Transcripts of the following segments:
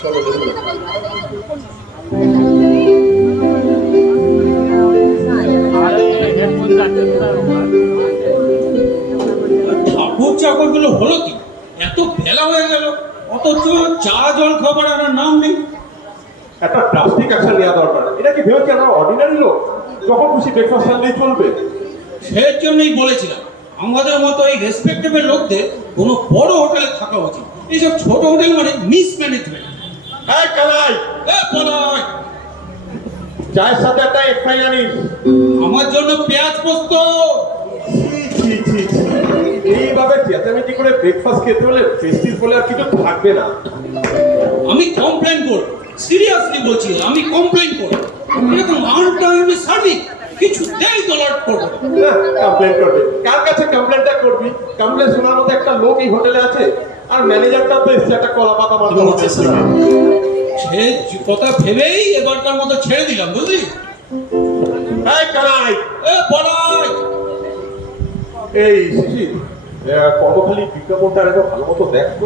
চলো দেখুন। ঠাকুর চাকর গুলো হলো কি, এত বেলা হয়ে গেল অথচ চা জল খাবার আর নাম নেই। একটা ড্রাস্টিক অ্যাকশন নেওয়া দরকার। এটা কি ভেবেছি আমরা অর্ডিনারি লোক, যখন খুশি ব্রেকফাস্ট আনলেই চলবে? সেই জন্যই বলেছিলাম আমাদের মতো এই রেসপেক্টেবল লোকদের কোনো বড় হোটেলে থাকা উচিত। এইসব ছোট হোটেল মানে মিসম্যানেজমেন্ট। হ্যাঁ কালাই, পলাশ, চায়ের সাথে একটা এক ফ্রাই আনিস। আমার জন্য পেঁয়াজ পোস্ত। ছি, ছি, ছি। এইভাবে চেঁচামেচি করে ব্রেকফাস্ট খেতে হলে প্রেস্টিজ বলে আর কিছু থাকবে না। আমি কমপ্লেন করব, সিরিয়াসলি বলছি, আমি কমপ্লেন করব। এরকম আনটাইমলি সার্ভিস কিছুতেই টলারেট করব না। কমপ্লেন করবে? কার কাছে কমপ্লেনটা করবি? কমপ্লেন শোনার মতো একটা লোক এই হোটেলে আছে, আর ম্যানেজারটা তো এসছে একটা কলা পাতা মাথা হোটেল থেকে। সে কথা ভেবেই এবারকার মতো ছেড়ে দিলাম, বুঝলি? এই কানাই, পলাশ, এই শিশির, কতখানি বিজ্ঞাপনটা একটু ভালো মতো দেখতো।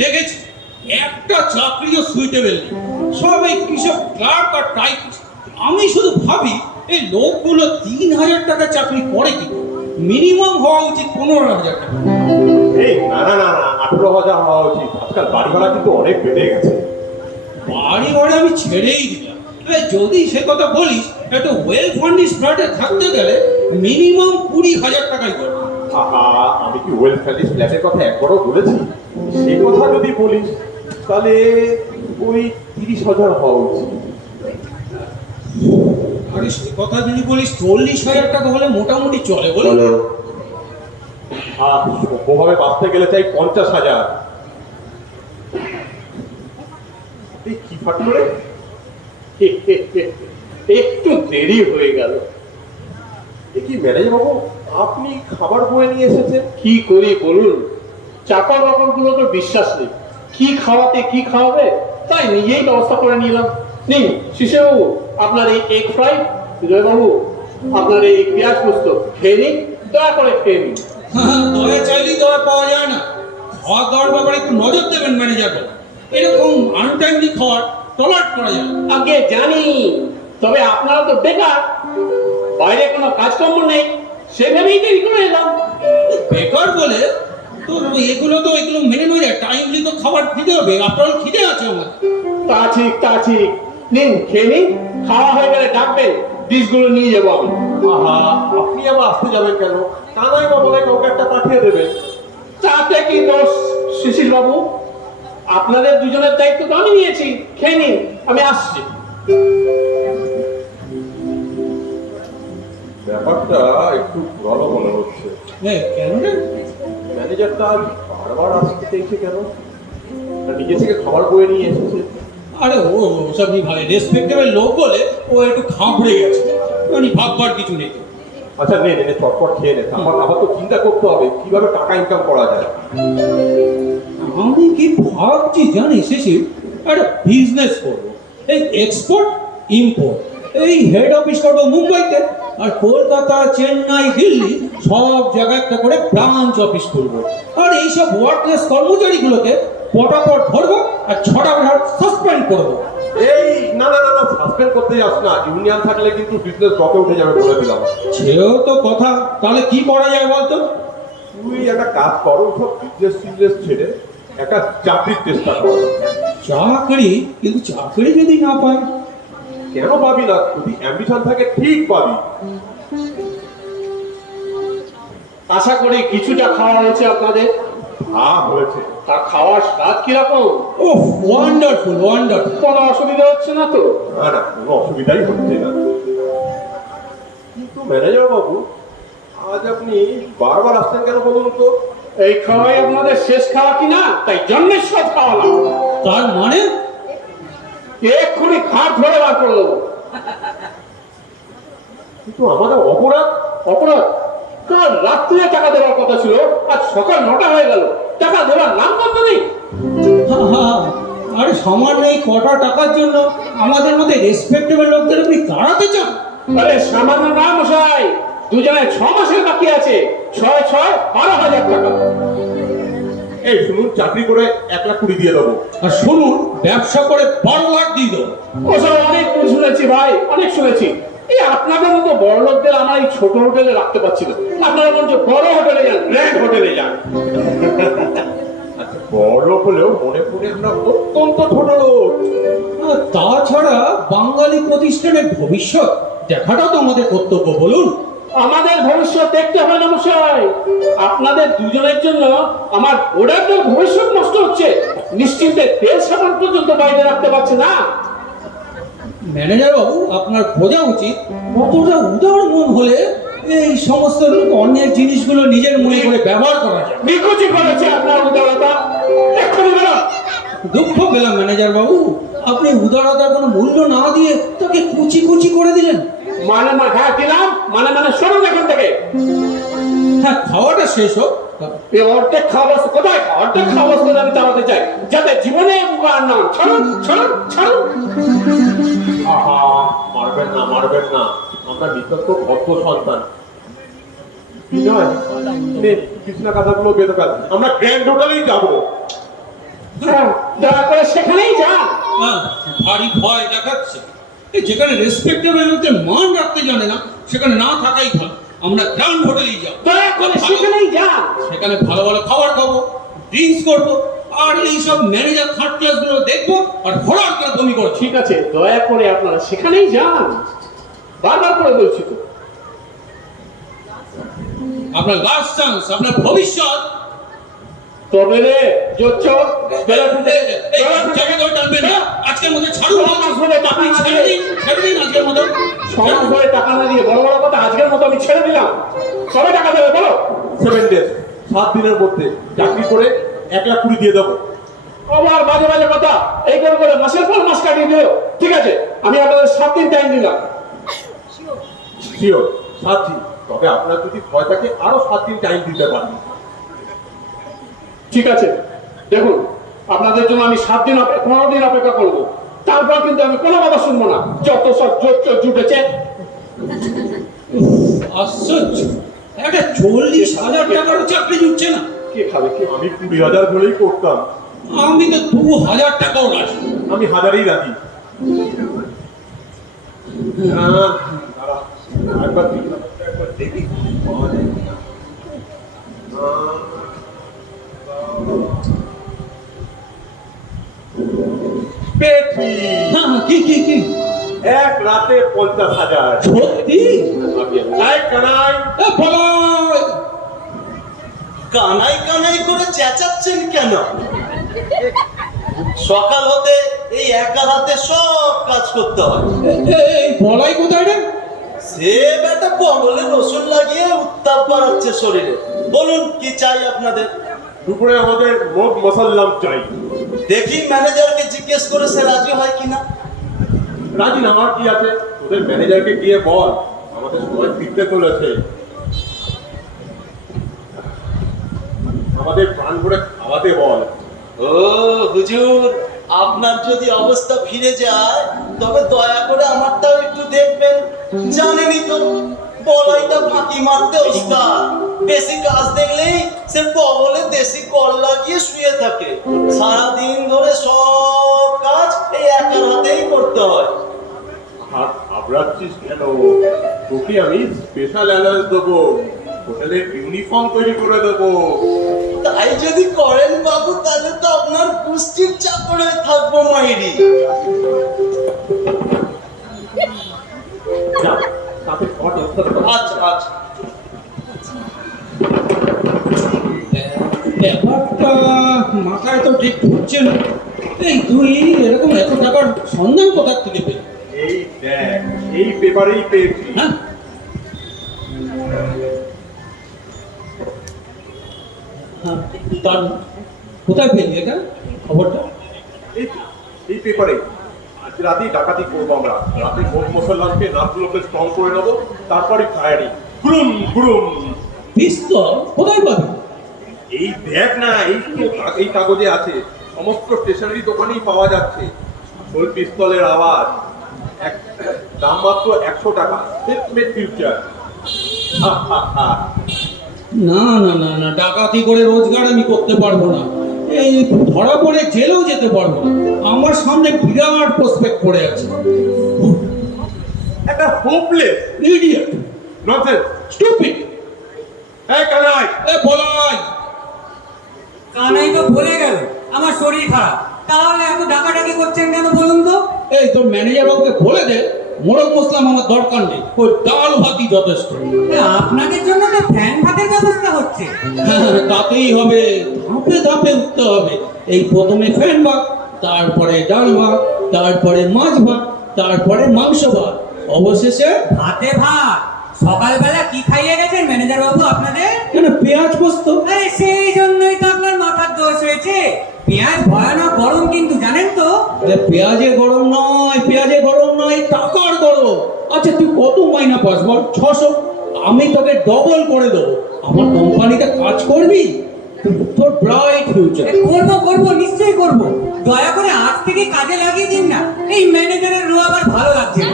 দেখেছি একটা চাকরিও সুইটেবল নেই, সব এই কৃষক ক্লার্ক আর টাইপিস্ট। আমি শুধু ভাবি এই লোকগুলো ৩,০০০ টাকা চাকরি করে কি? মিনিমাম হওয়া উচিত ১৫,০০০ টাকা। এই না না না না, ১৮,০০০ হওয়া উচিত। আজকাল বাড়ি ভাড়া কিন্তু অনেক বেড়ে গেছে। বাড়ি ভাড়া আমি ছেড়েই দিলাম। যদি সে কথা বলিস, একটা ওয়েল ফার্নিশ ফ্ল্যাটে থাকতে গেলে মিনিমাম ২০,০০০ টাকাই করে। আহা, আমি কি ওয়েল ফার্নিশ ফ্ল্যাটের কথা একবারও বলেছি? সে কথা যদি বলিস তাহলে ওই ৩০,০০০ হওয়া উচিত। আরে সে কথা যদি বলিস ৪০,০০০ টাকা হলে মোটামুটি চলে, বলে। আর সভ্যভাবে বাঁচতে গেলে চাই ৫০,০০০। এই কি ফাটলো রে? একটু দেরি হয়ে গেল। এ কি ম্যানেজার বাবু, আপনি খাবার বয়ে নিয়ে এসেছেন? কি করি বলুন, চাকর বাকরগুলো তো বিশ্বাস নেই, কি খাওয়াতে কি খাওয়াবে, তাই নিজেই ব্যবস্থা করে নিলাম। নিন শিশিরবাবু, আপনার এই এগ ফ্রাই, বিজয়বাবু আপনার এই পেঁয়াজ পোস্ত, খেয়ে নিন, দয়া করে খেয়ে নিন। দয়া চাইলেই দয়া পাওয়া যায় না। খাওয়া দাওয়ার ব্যাপারে একটু নজর দেবেন ম্যানেজার। এরকম আনটাইমলি খাওয়ার টলারেট করা যায় না। আগে জানি, তবে আপনারা তো বেকার, বাইরে কোনো কাজকর্ম নেই, সেভাবেই দেরি করে এলাম। বেকার বলে তো এগুলো মেনে নয়, টাইমলি তো খাবার দিতে হবে। আপনার খিদে আছে আমার। তা ঠিক, তা ঠিক। নিন খেয়ে নিন, খাওয়া হয়ে গেলে ডাকবেন, ডিশগুলো নিয়ে যাবো আমি। আহা, আপনি আবার আসতে যাবেন কেন? কানাই বা বলে কাউকে একটা পাঠিয়ে দেবেন। তাতে কি দোষ শিশির বাবু, আপনাদের দুজনের দায়িত্ব তো আমি নিয়েছি। খেয়ে নিন, আমি আসছি। ব্যাপারটা একটু ঘোরালো মনে হচ্ছে। কেন রে? ম্যানেজারটা আজ বারবার আসতে চাইছে কেন? আর নিজে থেকে খাবার বয়ে নিয়ে এসেছে। আরে ওসব ভালো রেসপেক্টেবল লোক বলে ও একটু খাঁপড়ে গেছে, মানে ভাববার কিছু নেই। আচ্ছা নে নে, চটপট খেয়ে নে। আবার তো চিন্তা করতে হবে কিভাবে টাকা ইনকাম করা যায়। আমি কি ভাবছি জানিস শিশির, একটা বিজনেস করবো, এই এক্সপোর্ট ইম্পোর্ট। এই হেড অফিস করবো মুম্বাইতে, আর কলকাতা, চেন্নাই, দিল্লি সব জায়গায় একটা করে ব্রাঞ্চ অফিস করবো। আর এইসব ওয়ার্কলেস কর্মচারীগুলোকে পটাপট ধরবো আর ছটা সাসপেন্ড করবো। এই না না না না, সাসপেন্ড করতে যাস না। ইউনিয়ন থাকলে কিন্তু বিজনেস রকে উঠে যাবে বলে দিলাম। সেও তো কথা। তাহলে কি করা যায় বলতো? তুই একটা কাজ কর, সব বিজনেস ছেড়ে একটা চাকরির চেষ্টা কর। চাকরি? কিন্তু চাকরি যদি না পাই? কেন পাবি না? যদি অ্যাম্বিশন থাকে ঠিক পাবি। আশা করি কিছুটা খাওয়া হয়েছে আপনাদের। হ্যাঁ হয়েছে। তা খাওয়ার স্বাদ কিরকম? ও ওয়ান্ডারফুল ওয়ান্ডারফুল। কোনো অসুবিধা হচ্ছে না তো? না না, কোনো অসুবিধাই হচ্ছে না। কিন্তু ম্যানেজার বাবু, আজ আপনি বারবার আসছেন কেন বলুন তো? এই খাওয়াই আপনাদের শেষ খাওয়া কিনা, তাই জন্মের সব খাওয়ালাম। তার মানে? এক্ষুনি খাট ধরে বার করে দেবো। কিন্তু আমাদের অপরাধ। অপরাধ? কাল রাত্রে টাকা দেওয়ার কথা ছিল, আজ সকাল 9টা হয়ে গেল, টাকা দেওয়ার নাম গন্ধ নেই। আরে সামান্য এই কটা টাকার জন্য আমাদের মধ্যে রেসপেক্টেবল লোকদের আপনি তাড়াতে চান? আরে সামান্য না মশাই, দুজনে 6 মাসের বাকি আছে। 6 12,000 টাকা। এই শুনুন, চাকরি করে 1,20,000 দিয়ে দেবো। আর শুনুন, ব্যবসা করে 12 লাখ দিয়ে দেবো। ওসব অনেক শুনেছি ভাই, অনেক শুনেছি। এই আপনাদের মতো বড় লোকদের আমার এই ছোট হোটেলে রাখতে পারছি না। আপনারা বলছো বড় হোটেলে যান, গ্র্যান্ড হোটেলে যান। আচ্ছা, বড় হলেও মনে পড়ে আমরা অত্যন্ত ছোট লোক। আর তাছাড়া বাঙালি প্রতিষ্ঠানের ভবিষ্যৎ দেখাটাও তো আমাদের কর্তব্য, বলুন। আমাদের ভবিষ্যৎ দেখতে হবে না মশাই। আপনাদের দুজনের জন্য আমার ওড়াদের ভবিষ্যৎ নষ্ট হচ্ছে। নিশ্চিন্তে তেল সাবান পর্যন্ত বাইরে রাখতে পারছে না। ম্যানেজার বাবু, আপনার বোঝা উচিত কতটা উদার মন হলে এই সমস্ত লোক অন্যের জিনিসগুলো নিজের মনে করে ব্যবহার করা যায়। নিকুচি করেছে আপনার উদারতা। এক্ষুনি বেরোন। দুঃখ পেলাম ম্যানেজার বাবু, আপনি উদারতার কোনো মূল্য না দিয়ে তাকে কুচি কুচি করে দিলেন। হ্যাঁ দিলাম, সরুন এখান থেকে। হ্যাঁ, খাওয়াটা শেষ হোক। এই অর্ধেক খাওয়া বস্তু কোথায়? অর্ধেক খাওয়া বস্তু আমি চালাতে চাই, যাতে জীবনে উপকার না হয়। ছাড়ুন ছাড়ুন ছাড়ুন। আহা, মারবেন না, মারবেন না, আমরা নিতান্ত ভদ্র সন্তান। বিনয়, নে কৃষ্ণা কাঁথাগুলো বেঁধে ফেল, আমরা গ্র্যান্ড হোটেলেই যাবো। হ্যাঁ, দয়া করে সেখানেই যান। হ্যাঁ, ভারী ভয় দেখাচ্ছে। এই যেখানে রেসপেক্টেবল লোকদের মান রাখতে জানে না, সেখানে না থাকাই ভালো। আমরা গ্র্যান্ড হোটেলেই যাব। দয়া করে সেখানেই যান। সেখানে ভালো ভালো খাবার খাবো, ড্রিঙ্কস করবো, আর এইসব ম্যানেজার থার্ড ক্লাস গুলো দেখবো, আর হঠাৎ করে বমি করছি। ঠিক আছে, দয়া করে আপনারা সেখানেই যান। বারবার করে বলছি তো। আপনার লাস্ট চান্স, আপনার ভবিষ্যৎ। তবে রে জোচ্চর, বেলা ফুটে এই জায়গা ধরে টানবেন না। আজকের মধ্যে ছাড়ুন। সমাজ ধরে টাকা আপনি না ছেড়ে দিয়ে- দিন, ছেড়ে দিন আজকের মতো। সমাজ ধরে টাকা না দিয়ে বড় বড় কথা আজকের মতো আমি ছেড়ে দিলাম। কবে টাকা দেবে বলো? 7 days, 7 দিনের মধ্যে চাকরি করে 1,20,000 দিয়ে দেবো। আবার বাজে বাজে কথা। এই করে করে মাসের পর মাস কাটিয়ে দিও। ঠিক আছে, আমি আপনাদের 7 দিন টাইম দিলাম। শিওর, 7 দিন। তবে আপনার যদি ভয় থাকে আরো 7 দিন টাইম দিতে পারেন। ঠিক আছে, দেখুন আপনাদের জন্য আমি 7 দিন 15 দিন অপেক্ষা করবো। তারপর কিন্তু আমি কোনো কথা শুনবো না। যত সব জোচ্চর জুটেছে। আশ্চর্য, একটা 40,000 টাকারও চাকরি জুটছে না। কে খাবে কে? আমি 20,000 হলেই করতাম। আমি তো 2,000 টাকাও রাখি। আমি 1000ই রাখি। দাঁড়া, একবার দেখি। পেয়েছি। হ্যাঁ, কি কি কি? এক রাতে 50,000। সত্যি? এই কানাই, এ পলাশ! কানাই কানাই করে চেঁচাচ্ছেন কেন? সকাল হতে এই একা হাতে সব কাজ করতে হয়। এই বলাই কোথায় রে? সে বেটা কমলে রসুন লাগিয়ে উত্তাপ বাড়াচ্ছে শরীরে। বলুন কি চাই আপনাদের? দুপুরে আমাদের মোট মশাল্লাম চাই। দেখি ম্যানেজারকে জিজ্ঞেস করে সে রাজি হয় কিনা। রাজি না আমার কি আছে, তোদের ম্যানেজারকে গিয়ে বল আমাদের সময় ফিরতে চলেছে। আমাদের প্রাণ করে খাওয়াতে বল। ও হুজুর, আপনার যদি অবস্থা ফিরে যায় তবে দয়া করে আমারটাও একটু দেখবেন। জানেনই তো বলাইটা ফাঁকি মারতে ওস্তাদ। বেশি কাজ দেখলেই সে কবলে দেশি কল লাগিয়ে শুয়ে থাকে। সারাদিন ধরে সব কাজ এই একার হাতেই করতে হয়। আর ঘাবড়াচ্ছিস কেন? তোকে আমি স্পেশাল অ্যালার্জ দেবো, হোটেলের ইউনিফর্ম তৈরি করে দেবো। তাই যদি করেন বাবু, তাহলে তো আপনার পুষ্টির চাকরে থাকবো মাইরি। যা, তাতে ঘর দস্তার কর। আচ্ছা আচ্ছা। ব্যাপারটা মাথায় তো ঠিক ঢুকছে না। এই তুই এরকম এত টাকার সন্ধান কোথার থেকে পেলি? এই দেখ, এই পেপারেই পেয়েছি। হ্যাঁ, হ্যাঁ, তার কোথায় পেলি এটা খবরটা? এই এই পেপারে আজ রাতেই ডাকাতি করবো আমরা। রাতে মোট মশাল্লামকে নাকগুলোকে স্ট্রং করে নেবো, তারপরে ফায়ারিং। গুরুম গুরুম। পিস্তল কোথায় পাবি? এই দেখ না, এই কাগজে আছে, সমস্ত স্টেশনারি দোকানেই পাওয়া যাচ্ছে। ওই পিস্তলের আওয়াজ। দাম মাত্র 100 টাকা। সেটমেন্ট ফিউচার। না না না না, ডাকাতি করে রোজগার আমি করতে পারবো না। এই ধরা পড়ে জেলেও যেতে পারবো না। আমার সামনে বিরাট প্রসপেক্ট পড়ে আছে। একটা হোপলেস ইডিয়েট, ননসেন্স। স্টুপিড। এই কানাই, এ বলাই, কানাই তো বলে গেল আমার শরীর খারাপ, তাহলে এত ডাকাডাকি করছেন কেন বলুন তো? এই তোর ম্যানেজার বাবুকে বলে দে মোরগ মশলা আমার দরকার নেই, ওই ডাল ভাতই যথেষ্ট। আপনাদের জন্য তো ফ্যান ভাতের ব্যবস্থা হচ্ছে। হ্যাঁ, তাতেই হবে, ধাপে ধাপে উঠতে হবে। এই প্রথমে ফ্যান ভাত, তারপরে ডাল ভাত, তারপরে মাছ ভাত, তারপরে মাংস ভাত, অবশেষে ভাতে ভাত। সকালবেলা কি খাইয়ে গেছেন ম্যানেজার বাবু আপনাদের? কেন পেঁয়াজ পোস্ত। আরে সেই জন্যই তো আপনার মাথার দোষ হয়েছে। পেঁয়াজ ভয়ানক গরম কিন্তু, জানেন তো? আরে পেঁয়াজে গরম নয়, পেঁয়াজে গরম নয়, টাকার গরম। আচ্ছা তুই কত মাইনা পাস বল? 600। আমি তোকে ডবল করে দেবো। আমার কোম্পানিতে কাজ করবি, তোর ব্রাইট ফিউচার। করবো করবো, নিশ্চয়ই করবো। দয়া করে আজ থেকে কাজে লাগিয়ে দিন না। এই ম্যানেজারের রো আবার ভালো লাগছে না।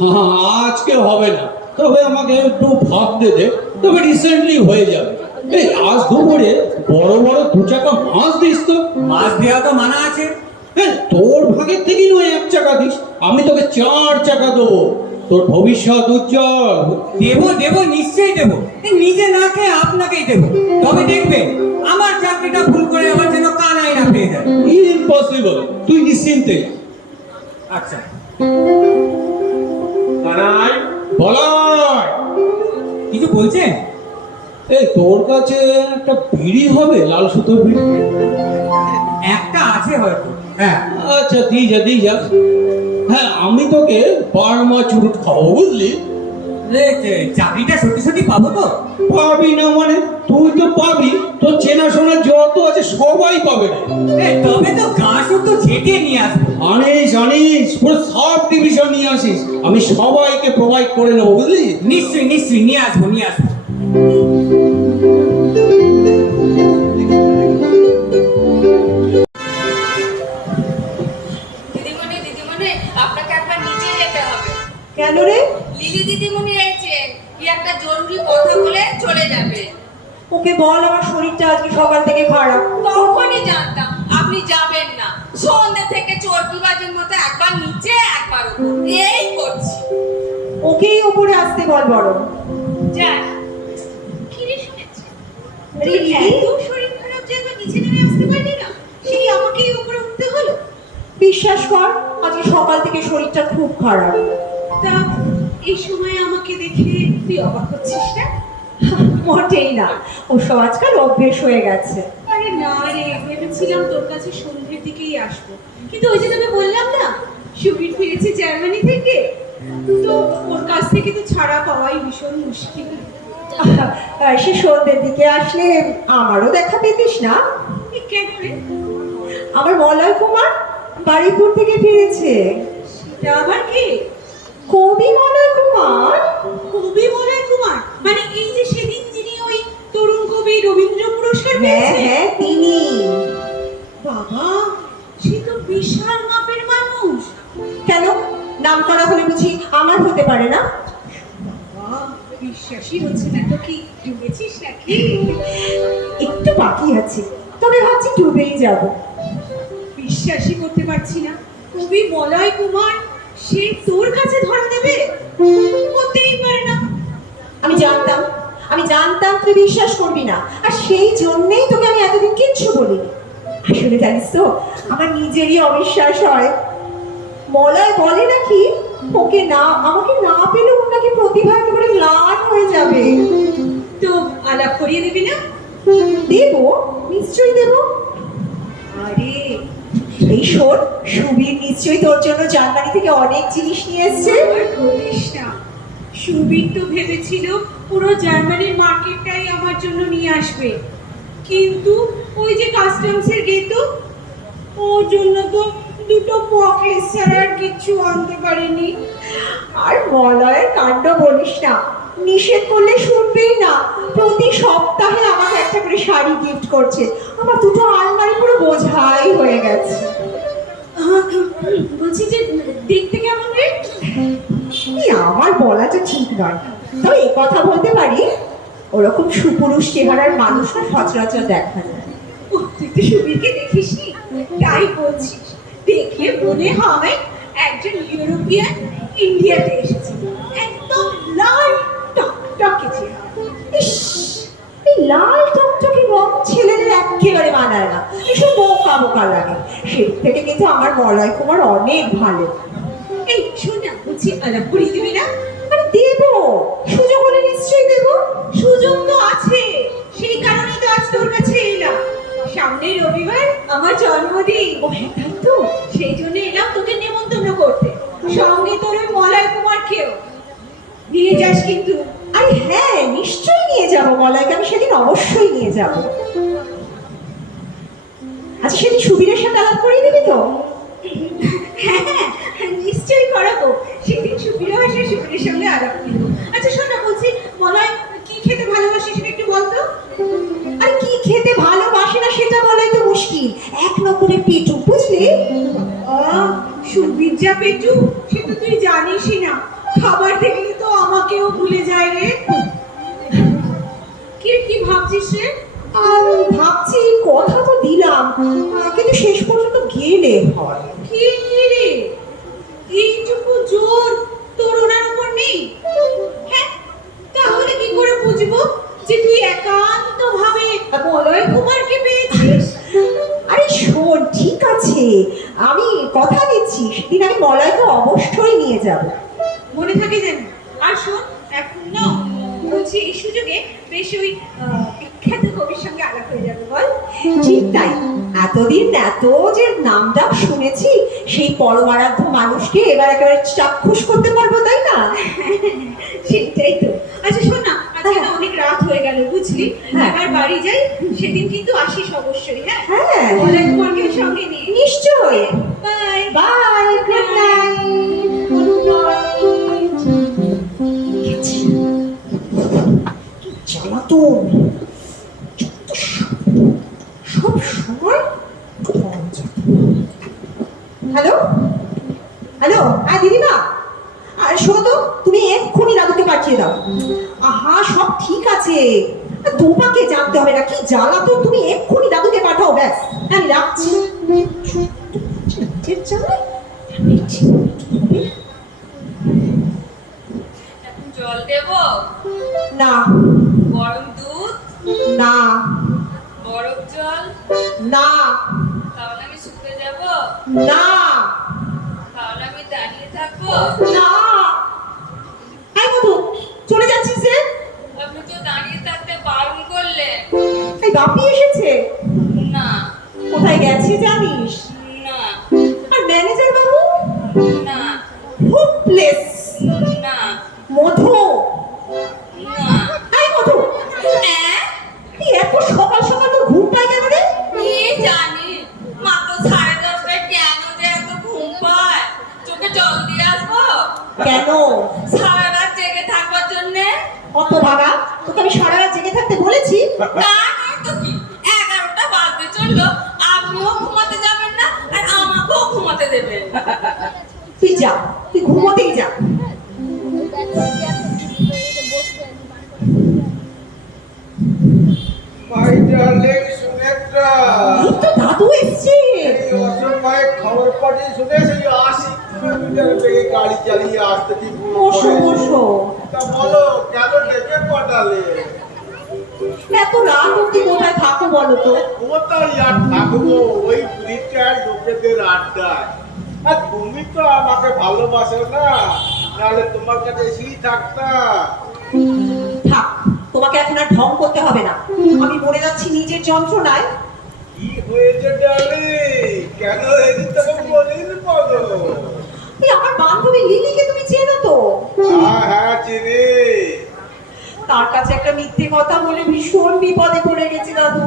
হ্যাঁ, আজকে হবে না, তবে আমাকে একটু ভাবতে দে, তবে রিসেন্টলি হয়ে যাবে। এই আজ দুপুরে বড় বড় 2 চাকা মাছ দিস তো। মাছ দেওয়া তো মানা আছে। হ্যাঁ, তোর ভাগের থেকেই নয় 1 চাকা দিস, আমি তোকে 4 চাকা দেবো। তোর ভবিষ্যৎ উজ্জ্বল। দেবো দেবো, নিশ্চয়ই দেবো। নিজে না খেয়ে আপনাকেই দেবো। তবে দেখবেন আমার চাকরিটা ভুল করে আবার যেন কানাই না পেয়ে যায়। ইম্পসিবল, তুই নিশ্চিন্তে। আচ্ছা, কানাই, বলাই, কিছু বলছেন? এই তোর কাছে একটা বিড়ি হবে, লাল সুতোর বিড়ি? একটা আছে হয়তো। হ্যাঁ, আচ্ছা দি যা। হ্যাঁ, আমি তোকে বার্মা চুরুট খাওয়াবো, বুঝলি? চাকরিটা সত্যি সত্যি পাবো তো? পাবি না মানে? তুই তো পাবি, তোর চেনাশোনা যত আছে সবাই পাবে রে। তবে তো ঘাস তো ঝেঁটিয়ে নিয়ে আসবো। আনিস পুরো সাব ডিভিশন নিয়ে আসিস, আমি সবাইকে প্রোভাইড করে নেবো, বুঝলি? নিশ্চয়ই নিশ্চয়ই নিয়ে আসবো নিয়ে আসবো। দিদিমণি দিদিমণি আপনাকে একবার নিচে যেতে হবে। কেন রে? লিলি দিদিমণি এসেছেন, কি একটা জরুরি কথা বলে চলে যাবে। ওকে বল আমার শরীরটা আজকে সকাল থেকে খারাপ। তখনই জানতাম আপনি যাবেন না। সন্ধ্যে থেকে চর্কিবাজির মতো একবার নিচে একবার উপর, এই করছি। ওকেই উপরে আসতে বল বরং। যাক, কি রে শুনেছি? রিলি? এত শরীর খারাপ যে একবার নিচে নেমে আসতে পারলি না, সেই আমাকেই উপরে উঠতে হলো। বিশ্বাস কর আজকে সকাল থেকে শরীরটা খুব খারাপ। তা এই সময় আমাকে দেখে তুই অবাক হচ্ছিস না? মোটেই না, ওসব আজকাল অভ্যেস হয়ে গেছে। আরে না রে, ভেবেছিলাম তোর কাছে সন্ধ্যের দিকেই আসবো, কিন্তু ওই যে তোকে বললাম না সুবীর ফিরেছে জার্মানি থেকে, তো ওর কাছ থেকে তো ছাড়া পাওয়াই ভীষণ মুশকিল। সে সন্ধ্যের দিকে আসলে আমারও দেখা পেতিস না? এ কেন রে? আমার মলয় কুমার বাড়িপুর থেকে ফিরেছে। সেটা আবার কে? কবি মলয় কুমার। কবি মলয় কুমার? মানে এই যে সেদিন যিনি ওই তরুণ কবি রবীন্দ্র পুরস্কার হ্যাঁ পেয়েছেন? হ্যাঁ, তিনি। বাবা, সে তো বিশাল মাপের মানুষ। কেন, নাম করা হলে বুঝি আমার হতে পারে না? বাবা, বিশ্বাসই হচ্ছে না। তো কি ডুবেছিস নাকি? একটু বাকি আছে, তবে ভাবছি ডুবেই যাব। বিশ্বাসই করতে পারছি না, কবি মলয় কুমার সে তোর কাছে ধরা দেবে? হতেই পারে না। আমি জানতাম তুই বিশ্বাস করবি না, আর সেই জন্যই তোকে আমি এতদিন কিচ্ছু বলিনি। আসলে জানিস তো, আমার নিজেরই অবিশ্বাস হয়। মলয় বলে নাকি আমাকে না পেলে ওর নাকি প্রতিভা একেবারে ম্লান হয়ে যাবে। তো আলাপ করিয়ে দিবি না? দেবো, নিশ্চয়ই দেবো। আরে এই শোন, সুবীর নিশ্চয়ই তোর জন্য জার্মানি থেকে অনেক জিনিস নিয়ে এসছে। আর বলিস না, সুবীর তো ভেবেছিল পুরো জার্মানির মার্কেটটাই আমার জন্য নিয়ে আসবে, কিন্তু ওই যে কাস্টমসের গেটো, ওর জন্য তো দুটো পকেট ছাড়া আর কিছু আনতে পারেনি। আর মলয়ের কাণ্ড বলিস না, নিষেধ করলে শুনবেই না। প্রতি সপ্তাহে আমাকে একটা করে শাড়ি গিফট করছে। আমার দুটো আলমারি পুরো বোঝাই হয়ে গেছে। বলছি যে দেখতে কেমন রে? বলাটা ঠিক নয়, তবে এ কথা বলতে পারি ওরকম সুপুরুষ চেহারার মানুষও সচরাচর দেখা যায়। ও, তুই তো সুবীরকে দেখিসনি, তাই বলছিস। দেখলে মনে হয় একজন ইউরোপিয়ান ইন্ডিয়াতে এসেছে, একদম লাল টকটকে চেহারা। ইস, এই লাল টকটকে রং ছেলেদের একেবারে মানায় না, ভীষণ বোকা বোকা লাগে। সেদিক থেকে কিন্তু আমার মলয় কুমার অনেক ভালো। এই শোন না, বলছি আলাপ করিয়ে দিবি না? আরে দেবো, সুযোগ হলে নিশ্চয়ই দেবো। সুযোগ তো আছে, সেই কারণেই তো আজ তোর কাছে এলাম। সামনের রবিবার আমার জন্মদিন। ও হ্যাঁ, তাই তো। সেই জন্য এলাম তোকে নেমন্তন্ন করতে, সঙ্গে তোর ওই মলয় কুমারকেও নিয়ে যাস কিন্তু। আরে হ্যাঁ, নিশ্চয়ই নিয়ে যাবো মলয়কে, আমি সেদিন অবশ্যই নিয়ে যাবো। আচ্ছা, সেদিন সুবীরের সাথে আলাপ করিয়ে দিবি তো? হ্যাঁ হ্যাঁ, নিশ্চয়ই করাবো। সেদিন সুবীরও এসে সুবীরের সঙ্গে আলাপ করবো। আচ্ছা শোন না, বলছি মলয় কি খেতে ভালোবাসিস সেটা একটু বলতো। আর কি খেতে ভালোবাসে না সেটা বলাই তো মুশকিল। এক নম্বরের পেটু, বুঝলি? সুবীর যা পেটু, সে তো তুই জানিসই না। খাবার দেখলে তো আমাকেও ভুলে যায় রে। কি ভাবছিস রে? আর ভাবছি, কথা তো দিলাম, কিন্তু শেষ পর্যন্ত গেলে হয়। কি রে, এইটুকু জোর তোর ওনার উপর নেই? হ্যাঁ, তাহলে কি করে বুঝবো যে তুই একান্ত ভাবে মলয় কুমারকে পেয়েছিস? আরে শোন, ঠিক আছে, আমি কথা দিচ্ছি সেদিন আমি মলয়কে অবশ্যই নিয়ে যাব। মনে থাকে যেন। আর শোন, এখন না বলছি এই সুযোগে বেশ ওই বিখ্যাত কবির সঙ্গে আলাপ হয়ে যাবে, বল? ঠিক তাই, এতদিন এত যে নামটা শুনেছি, সেই পরমারাধ্য মানুষকে এবার একেবারে চাক্ষুষ করতে পারবো, তাই না? সেটাই তো। আচ্ছা শোন না, আজকে না অনেক রাত হয়ে গেল, বুঝলি? হ্যাঁ। এবার বাড়ি যাই, সেদিন কিন্তু আসিস অবশ্যই। হ্যাঁ হ্যাঁ, মলয় কুমারকে সঙ্গে নিয়ে। নিশ্চয়ই। Bye bye, good night. জ্বালাতন, সব সময়। হ্যালো হ্যালো, হ্যাঁ দিদিমা, আর শোনো তো, তুমি এক্ষুনি দাদুকে পাঠিয়ে দাও। আহা, সব ঠিক আছে, তোমাকে জানতে হবে না কি জ্বালাতন, তুমি এক্ষুনি দাদুকে পাঠাও, ব্যাস। আমি রাখছি। জল দেব? না গরম দুধ? না বরফ জল? না তাহলে আমি শুতে যাব? না তাহলে আমি দাঁড়িয়ে থাকবো? না। এই মধু, চলে যাচ্ছিস যে? আপনি তো দাঁড়িয়ে থাকতে বারণ করলেন। এই বাপি এসেছে? না কোথায় গেছে জানিস? না আর ম্যানেজার বাবু? না হোপলেস। না মধু, না। এই মধু, হ্যাঁ? এই এত সকাল সকাল তোর ঘুম পায় কেন রে? কি জানি, মাত্র 10:30টায় কেন যে এত ঘুম পায়। চোখে জল দিয়ে আসবো? কেন? সারা রাত জেগে থাকবার জন্যে। অত ভাগা, তোকে আমি সারা রাত জেগে থাকতে বলেছি? তা নয় তো কি, 11টা বাজতে চললো, আপনিও ঘুমাতে যাবেন না আর আমাকেও ঘুমাতে দেবেন না। তুই যা, তুই ঘুমোতেই যা। মাই ডার্লিং সুনেত্রা, এই তো দাদু এসছে। এই অসময়ে খবর পাঠিয়ে শুনে সেই 80 কিলোমিটার বেগে গাড়ি চালিয়ে আসতে ঠিক বসো বসো। তা বলো, কেন ডেকে পাঠালে? এত রাত অব্দি কোথায় থাকো বলো তো? কোথায় আর থাকবো, ওই ব্রিটার লোকেদের আড্ডায়। আর তুমি তো আমাকে ভালোবাসো না, নাহলে তোমার কাছে এসেই থাকতাম। থাক, তোমাকে এখন আর ঢং করতে হবে না, আমি মরে যাচ্ছি নিজের যন্ত্রণায়। কি হয়েছে ডার্লিং, কেন এসে তোমাকে বলিনি বলো? এই আমার বান্ধবী লিলিকে তুমি চেনো তো? হ্যাঁ হ্যাঁ চিনি। তার কাছে একটা মিথ্যে কথা বলে ভীষণ বিপদে পড়ে গেছি দাদু।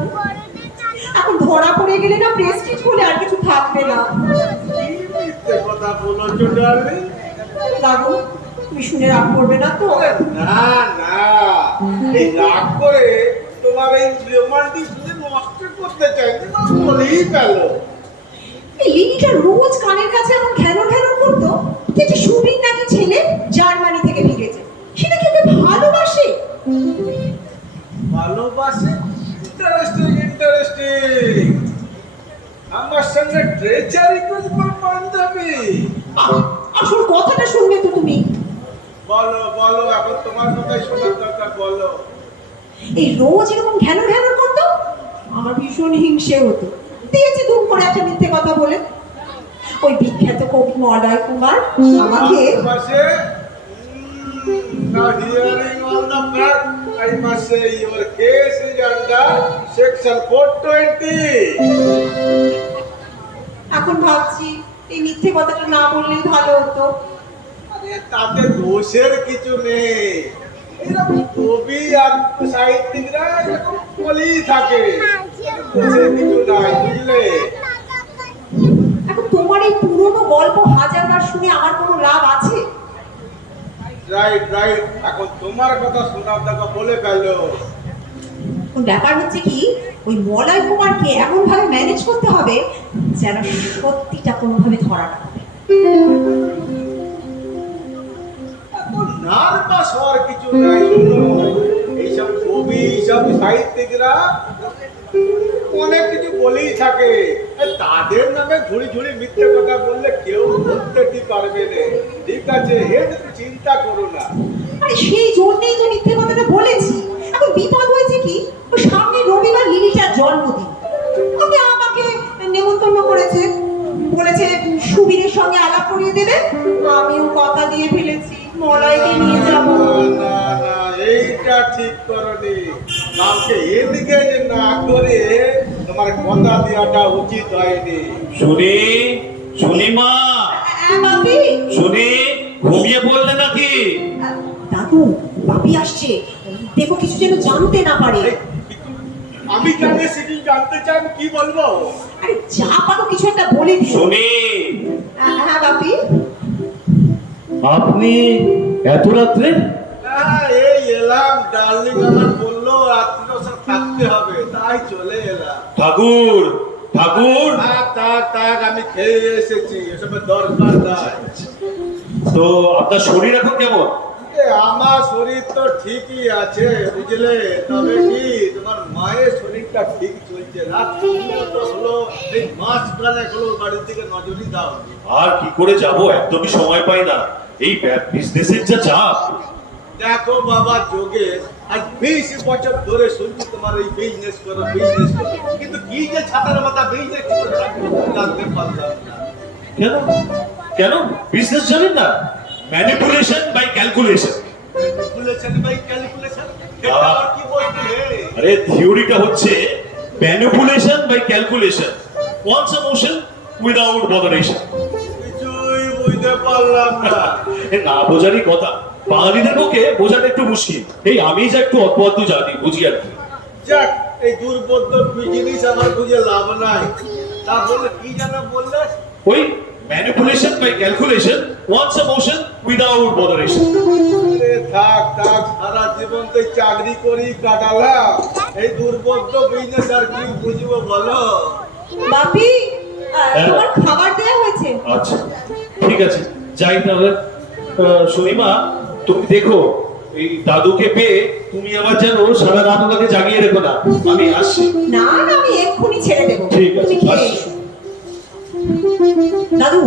এখন ধরা পড়ে গেলে না প্রেস্টিজ বলে আর কিছু থাকবে না। কি মিথ্যে কথা বলছো ডার্লিং? দাদু, তুমি শুনে রাগ করবে না তো? না না, এই রাগ করে তোমার এই রোমান্টিক শুনে নষ্ট করতে চাইনি, না বলেই গেল। এই লিলিটা রোজ কানের কাছে এমন ঘ্যানো ঘ্যানো করতো, কিন্তু সুবীর নাকি ছেলে জার্মানি থেকে ফিরেছে। বেচারি কোন পাঞ্জাবি। আসল কথাটা শুনবে তো তুমি। বলো বলো, এখন তোমার কথাই শোনার দরকার, বলো। এই রোজ এরকম ঘ্যান ঘ্যান করতো, আমার ভীষণ হিংসে হতো। দিয়েছে দুম করে একটা মিথ্যে কথা বলে। ওই বিখ্যাত কবি মলয় কুমার আমাকে পাশে now hearing all the fact, I must say your case is under section 420. এখন ভাবছি এই মিথ্যে কথাটা না বললেই ভালো হতো। আরে তাতে দোষের কিছু নেই, এরকম কবি আর সাহিত্যিকরা এরকম বলেই থাকে, দোষের কিছু নাই, বুঝলে। এখন তোমার এই পুরনো গল্প হাজারবার শুনে আমার কোনো লাভ আছে? রাইট রাইট, এখন তোমার কথা শোনার দেখা বলে ফেলো। এখন ব্যাপার হচ্ছে কি, ওই মলয় কুমারকে এমন ভাবে ম্যানেজ করতে হবে যেন সত্যিটা কোনোভাবে ধরা না পড়ে। নার্ভাস হওয়ার কিছু নাই, শোনো, এইসব কবি এইসব সাহিত্যিকরা অনেক কিছু বলেই থাকে, তাদের নামে ঝুড়ি ঝুড়ি মিথ্যে কথা বললে কেউ ধরতে পারবে না, ঠিক আছে, এর চিন্তা করো না। আরে সেই জন্যই তো মিথ্যে কথাটা বলেছি। এখন বিপদ হয়েছে কি, ওই সামনে রবিবার লিলিটার জন্মদিন, ওকে আমাকে নেমন্তন্ন করেছে, বলেছে সুবীরের সঙ্গে আলাপ করিয়ে দেবে। আমিও কথা দিয়ে ফেলেছি মলয়কে নিয়ে যাবো। না না, এইটা ঠিক করনি, কাউকে এনগেজ না করে তোমার কথা দেওয়াটা উচিত হয়নি। শুনি শুনি মা, বাপি, শুনি ঘুমিয়ে পড়লে নাকি? দাদু বাপি আসছে, দেখো কিছু যেন জানতে না পারে। আমি জানি সেটি জানতে চান, কি বলবো? আরে যা পারো কিছু একটা বলে দিও। শুনি হ্যাঁ বাপি। আপনি এত রাত্রে? হ্যাঁ, এই এলাম, ডার্লিং আমার বললো রাত্রির ওসব থাকতে হবে, তাই চলে এলাম। ঠাকুর ঠাকুর, থাক থাক, আমি খেয়ে এসেছি, এসবের দরকার নাই। তো আপনার শরীর এখন কেমন? আমার শরীর তো ঠিকই আছে, বুঝলে, তবে কি তোমার মায়ের শরীরটা ঠিক চলছে না, তো হলো এই মাস কালে হলো বাড়ির দিকে নজরই দাও। আর কি করে যাব, একদমই সময় পাই না, এই বিজনেসের যা চাপ। দেখো বাবা যোগেশ, আজ 20 বছর ধরে শুনছি তোমার এই বিজনেস করো, কিন্তু কি যে ছাতার মাথা বিজনেস জানতে পারলাম না। কেন কেন বিজনেস জানেন না? Manipulation by calculation. Manipulation by calculation, এটা আবার কি বলতে? আরে থিওরিটা হচ্ছে manipulation by calculation, once a motion without botheration. কিছুই বুঝতে পারলাম না। না বোঝারই কথা, বাঙালিদের পক্ষে বোঝাটা একটু মুশকিল। এই আমি যা একটু অদ্ভুত জানি, বুঝি আর কি। যাক, এই দুর্বোধ্য জিনিস আমার বুঝে লাভ নাই। তা বলে কি যেন বললে? ওই manipulation by calculation, once a motion without botheration. আরে থাক থাক, সারা জীবন তো চাকরি করি কাটালাম, এই দুর্বোধ্য বিজনেস আর কি বুঝবো বলো? বাপি, তোমার খাবার দেয়া হয়েছে। আচ্ছা ঠিক আছে, যাই তাহলে। শনিমা, তুমি দেখো এই দাদুকে পেয়ে তুমি আবার যেন সারা রাত ওনাকে জাগিয়ে রেখো না। আমি আসছি। না না, আমি এক্ষুনি ছেড়ে দেবো, ঠিক আছে, তুমি খেয়ে আসছি। এসো। দাদু,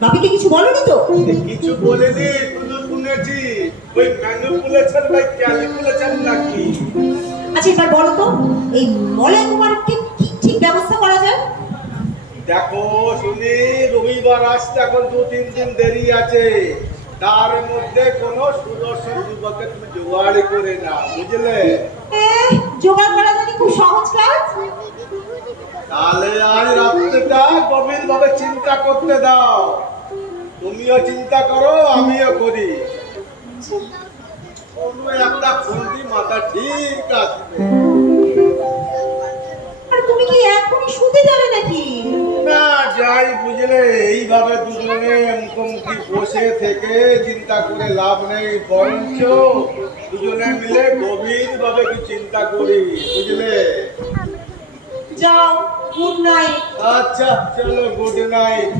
বাপিকে কিছু বলনি তো? কিছু বলেনি, শুধু শুনেছি ওই ম্যানিপুলেশন বাই ক্যালকুলেশন নাকি। আচ্ছা এবার বলো তো, এই মলয় কুমারকে কি ঠিক ব্যবস্থা করা যায়? দেখো শুনি, রবিবার আসতে এখন 2-3 দিন দেরি আছে, তার মধ্যে কোনো সুদর্শন যুবককে তুমি জোগাড় করে না, বুঝলে। জোগাড় করা জানি খুব সহজ কাজ। তাহলে আজ রাত্রিটা গভীর ভাবে চিন্তা করতে দাও, তুমিও চিন্তা করো আমিও করি, কোনো একটা ফন্দি মাথা ঠিক আসবে। আর তুমি কি এখনই শুতে যাবে নাকি? না যাই, বুঝলে, এইভাবে দুজনে মুখোমুখি বসে থেকে চিন্তা করে লাভ নেই, বরঞ্চ দুজনে মিলে গভীর ভাবে কি চিন্তা করি, বুঝলে। যাও, গুড নাইট। আচ্ছা চলো, গুড নাইট।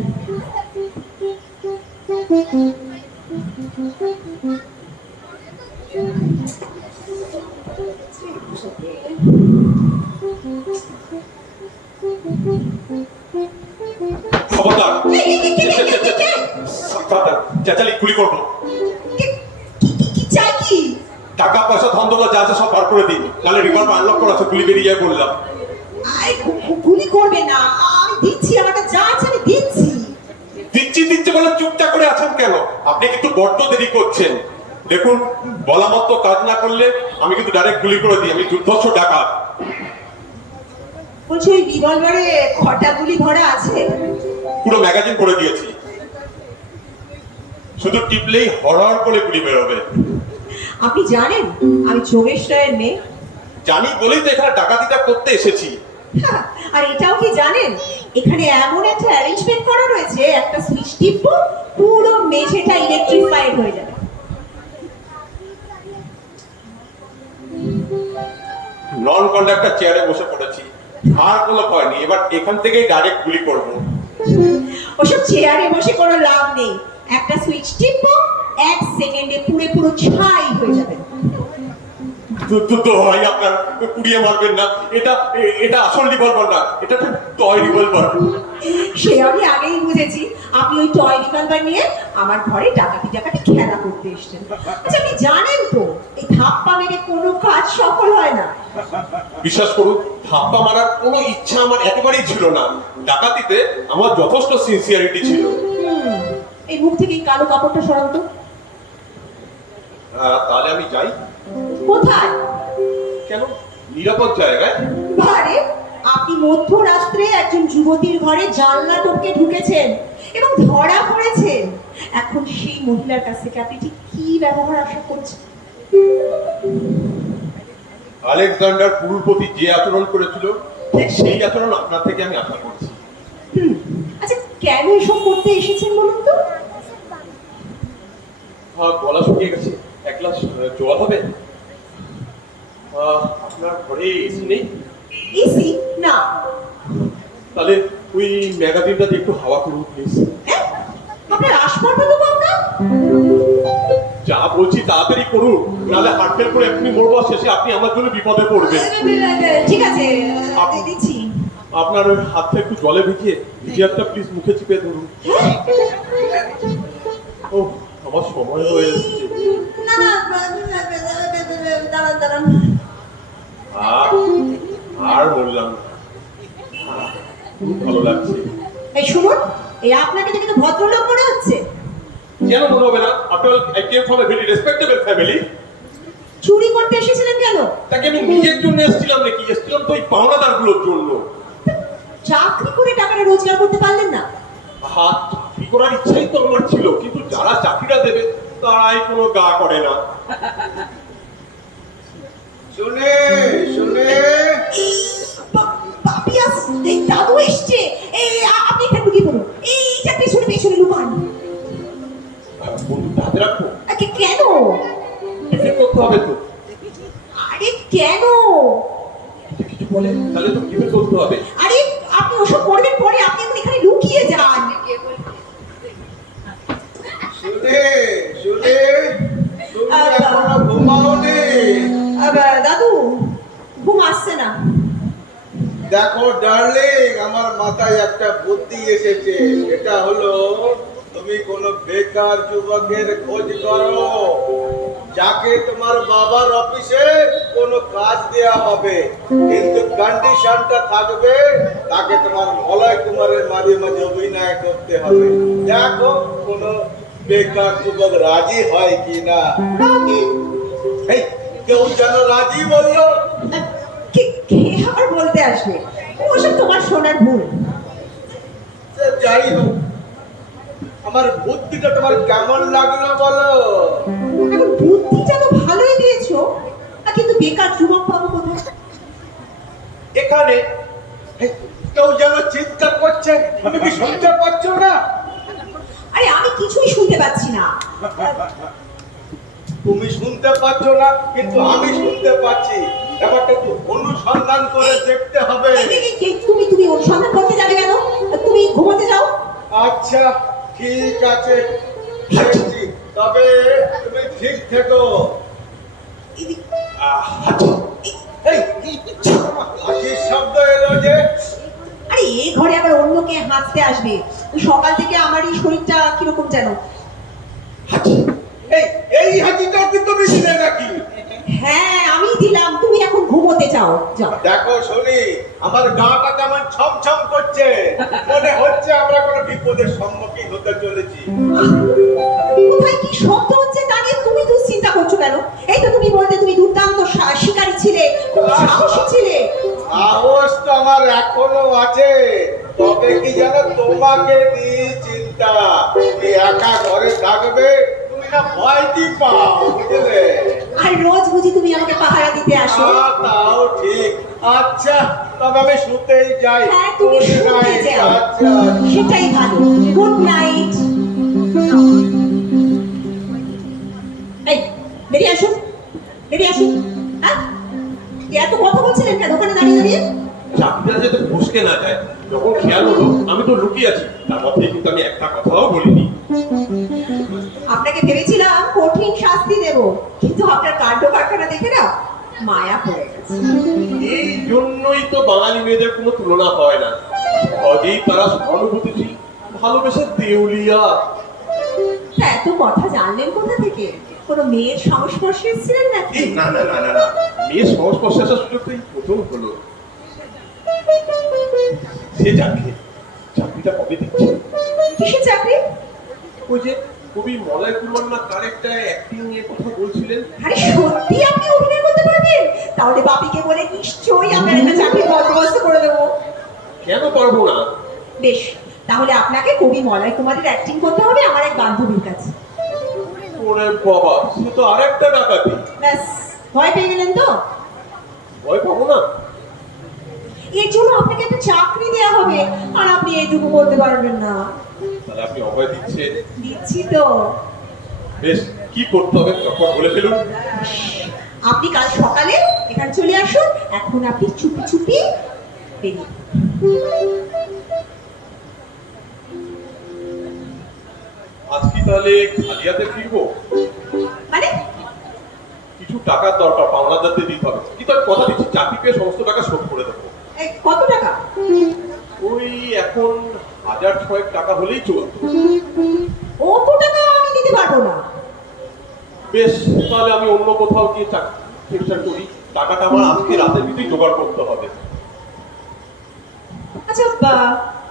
খবরদার কে? সাবধান, চেঁচালি গুলি করবো। কি চাই কি? টাকা পয়সা ধন দৌলত যা আছে সব বার করে দিন, নাহলে রিভলভার আনলক করা আছে, গুলি বেরিয়ে যায় বললাম। আরে গুলি করবে না, আমি দিচ্ছি, আমারটা যা আছে আমি দিচ্ছি। দিচ্ছি বলে চুপচাপ করে আছেন কেন? আপনি কিন্তু বড্ড দেরি করছেন। দেখুন, বলা মতো কাজ না করলে আমি কিন্তু ডাইরেক্ট গুলি করে দিই। আমি দুর্ধর্ষ ডাকাত। বলছি ওই রিভলভারে কটা গুলি ভরা আছে? পুরো ম্যাগাজিন করে দিয়েছি, শুধু টিপলেই হরহর করে গুলি বেরোবে। আপনি জানেন আমি যোগেশ রায়ের মেয়ে? জানি বলেই তো এখানে ডাকাতিটা করতে এসেছি। হ্যাঁ, আর এটাও কি জানেন এখানে এমন একটা অ্যারেঞ্জমেন্ট করা রয়েছে, একটা সুইচ টিপবো পুরো মেঝেটা ইলেকট্রিফাইড হয়ে যাবে। নন কন্ডাক্টর চেয়ারে বসে পড়েছি, আর কোনো ভয় নেই। এবার এখান থেকেই ডাইরেক্ট গুলি করবো। ওসব চেয়ারে বসে কোনো লাভ নেই, একটা সুইচ টিপবো 1 সেকেন্ডে পুরো ছাই হয়ে যাবে। তো ভাই আপনার পুড়িয়ে মারবেন না, এটা আসল রিভলভার না, এটা তো টয় রিভলভার। সে আমি আগেই বুঝেছি আপনি ওই টয় রিভলভার নিয়ে আমার ঘরে ডাকাতি খেলা করতে এসেছেন। আচ্ছা আপনি জানেন তো এই ধাপ্পা মেরে কোনো কাজ সফল হয় না। বিশ্বাস করুন, ধাপ্পা মারার কোনো ইচ্ছা আমার একেবারেই ছিল না। ডাকাতিতে আমার যথেষ্ট সিনসিয়ারিটি ছিল। এই মুখ থেকে এই কালো কাপড়টা সরান তো। তাহলে আমি যাই। কোথায়? কেন? নিরাপদ জায়গায়। বারে, আপনি মধ্যরাত্রে একজন যুবতীর ঘরে জানলা টপকে ঢুকেছেন এবং ধরা পড়েছেন। এখন সেই মহিলার কাছ থেকে আপনি ঠিক কি ব্যবহার আশা করছেন? আলেকজান্ডার পুরুর প্রতি যে আচরণ করেছিল, ঠিক সেই আচরণ আপনার থেকে আমি আশা করছি। আচ্ছা কেন এসব করতে এসেছেন বলুন তো? গলা শুকিয়ে গেছে, এক গ্লাস জল হবে? আপনার ঘরে এসি নেই? এসি না। তাহলে ওই ম্যাগাজিনটা দিয়ে একটু হাওয়া করুন প্লিজ। আপনার আসপর্দা তো আমরা। যা বলছি তাড়াতাড়ি করুন, নাহলে হার্ট ফেল করে এক্ষুনি মরবো, শেষে আপনি আমার জন্য বিপদে পড়বেন। ঠিক আছে দিচ্ছি। আপনার ওই হাতটা একটু জলে ভিজিয়ে হাতটা প্লিজ মুখে চিপে ধরুন। ও আমার সময় হয়ে এসেছে। না দাঁড়ান। আর বললাম খুব ভালো লাগছে। এই শুনুন, এই আপনাকে দেখে তো ভদ্রলোক মনে হচ্ছে। কেন মনে হবে না? After all I came from a very respectable family. চুরি করতে এসেছিলেন কেন? তাকে আমি নিজের জন্য এসেছিলাম নাকি? এসেছিলাম তো ওই পাওনাদারগুলোর জন্য। চাকরি করে টাকাটা রোজগার করতে পারলেন না? চাকরি করার ইচ্ছাই তো আমার ছিল, কিন্তু যারা চাকরিটা দেবে তারাই কোনো গা করে না। শুনে পাপিয়াস, এই দাদু এসছে। এই আপনি এখানে ঢুকে পড়ুন, এইটা পেছনে লুকান। বন্ধুটা হাতে রাখবো? কেন? করতে হবে তো। আরে কেন? কিছু বলে তাহলে তো কিভাবে করতে হবে? আরে আপনি ওসব করবেন পরে, আপনি এখন এখানে লুকিয়ে যান। শুনে তুমি এখনো ঘুমাওনি? দাদু ঘুম আসছে না। দেখো ডার্লিং, আমার মাথায় একটা বুদ্ধি এসেছে। এটা হলো, তুমি কোনো বেকার যুবকের খোঁজ করো, যাকে তোমার বাবার অফিসে কোনো কাজ দেয়া হবে, কিন্তু কন্ডিশনটা থাকবে তাকে তোমার মলয় কুমারের মাঝে মাঝে অভিনয় করতে হবে। দেখো কোনো বেকার যুবক রাজি হয় কিনা। এই কেউ যেন রাজি বললো। কে আবার বলতে আসবে? ওসব তোমার শোনার ভুল। যাই হোক, আমার বুদ্ধিটা তোমার কেমন লাগলো বলো? এখন বুদ্ধিটা তো ভালোই দিয়েছো, কিন্তু বেকার যুবক পাবো কোথায়? এখানে কেউ যেন চিৎকার করছে, তুমি কি শুনতে পাচ্ছ না? আরে আমি কিছুই শুনতে পাচ্ছি না। তুমি শুনতে পাচ্ছ না, কিন্তু আমি শুনতে পাচ্ছি। ব্যাপারটা একটু অনুসন্ধান করে দেখতে হবে। তুমি অনুসন্ধান করতে যাবে কেন? তুমি ঘুমাতে যাও। আচ্ছা ঠিক আছে, দেখছি। তবে তুমি ঠিক থেকো। এই শব্দ এলো যে? আরে এই ঘরে আবার অন্যকে হাঁচতে আসবে। সকাল থেকে আমার এই শরীরটা কিরকম যেন। এই এই হাঁচিটা কি তুমি দিলে নাকি? হ্যাঁ আমি দিলাম, তুমি এখন ঘুমোতে যাও, যাও। দেখো শুনি, আমার গাটা কেমন ছমছম করছে, মনে হচ্ছে আমরা কোনো বিপদের সম্মুখীন হতে চলেছি। কোথায় কি শব্দ হচ্ছে তা নিয়ে তুমি দুশ্চিন্তা করছো কেন? এই তো তুমি বলতে তুমি দুর্দান্ত শিকারী ছিলে, খুব সাহসী ছিলে। সাহস তো আমার এখনো আছে, তবে কি জানো, তোমাকে নিয়ে চিন্তা। তুমি একা ঘরে থাকবে, তুমি না ভয়টি পাও, বুঝলে? আর রোজ বুঝি তুমি আমাকে পাহারা দিতে আসো? তাও ঠিক। আচ্ছা, তবে আমি শুতেই যাই। হ্যাঁ তুমি Good শুতে night. যাও, আচ্ছা। সেটাই ভালো। Good night. এই বেরিয়ে আসুন, বেরিয়ে আসুন। হ্যাঁ এত কথা বলছিলেন কেন ওখানে দাঁড়িয়ে দাঁড়িয়ে? চাকরিটা যাতে ফসকে না যায়, যখন খেয়াল হলো আমি তো লুকিয়ে আছি, তার মধ্যে কিন্তু আমি একটা কথাও বলিনি। আপনাকে ভেবেছিলাম কঠিন শাস্তি দেব, কিন্তু আপনার কাণ্ড কারখানা দেখে না মায়া পড়ে গেছে। এই জন্যই তো বাঙালি মেয়েদের কোনো তুলনা হয় না, সহজেই তারা সহানুভূতিশীল, ভালোবেসে দেউলিয়া। তা এত কথা জানলেন কোথা থেকে? কোনো মেয়ের সংস্পর্শে ছিলেন নাকি? এই না না না না না, মেয়ের সংস্পর্শে আসার সুযোগ তো এই প্রথম হলো। সে যাকে চাকরিটা কবে দিচ্ছে? কিসের চাকরি? ওই যে কবি মলয় কুমার না কার একটা অ্যাক্টিং এর কথা বলছিলেন। আরে সত্যি আপনি অভিনয় করতে পারবেন? তাহলে বাপিকে বলে নিশ্চয়ই আপনার একটা চাকরির বন্দোবস্ত করে দেবো। কেন পারবো না? বেশ, তাহলে আপনাকে কবি মলয় কুমারের অ্যাক্টিং করতে হবে আমার এক বান্ধবীর কাছে। ওরে বাবা, সে তো আরেকটা ডাকাতি। ব্যাস, ভয় পেয়ে গেলেন তো? ভয় পাবো না? এর জন্য আপনাকে একটা চাকরি দেওয়া হবে, আর আপনি এইটুকু করতে পারবেন না। তাহলে আপনি অভয় দিচ্ছেন? দিচ্ছি তো। বেশ, কি করতে হবে তখন বলে ফেলুন। আপনি কাল সকালে এখানে চলে আসুন, এখন আপনি চুপি চুপি বেরিয়ে। আজ কি তাহলে খালি হাতে ফিরবো? মানে কিছু টাকার দরকার, পাওনাদারতে দিতে হবে, কিন্তু আমি কথা দিচ্ছি চাকরি পেয়ে সমস্ত টাকা শোধ করে দেবো। এই, কত টাকা? ওই এখন 1006 টাকা হলেই চলতো। অত টাকা আমি দিতে পারবো না। বেশ, তাহলে আমি অন্য কোথাও গিয়ে চেষ্টা করি, টাকাটা আমার আজকে রাতের ভিতরেই জোগাড় করতে হবে। আচ্ছা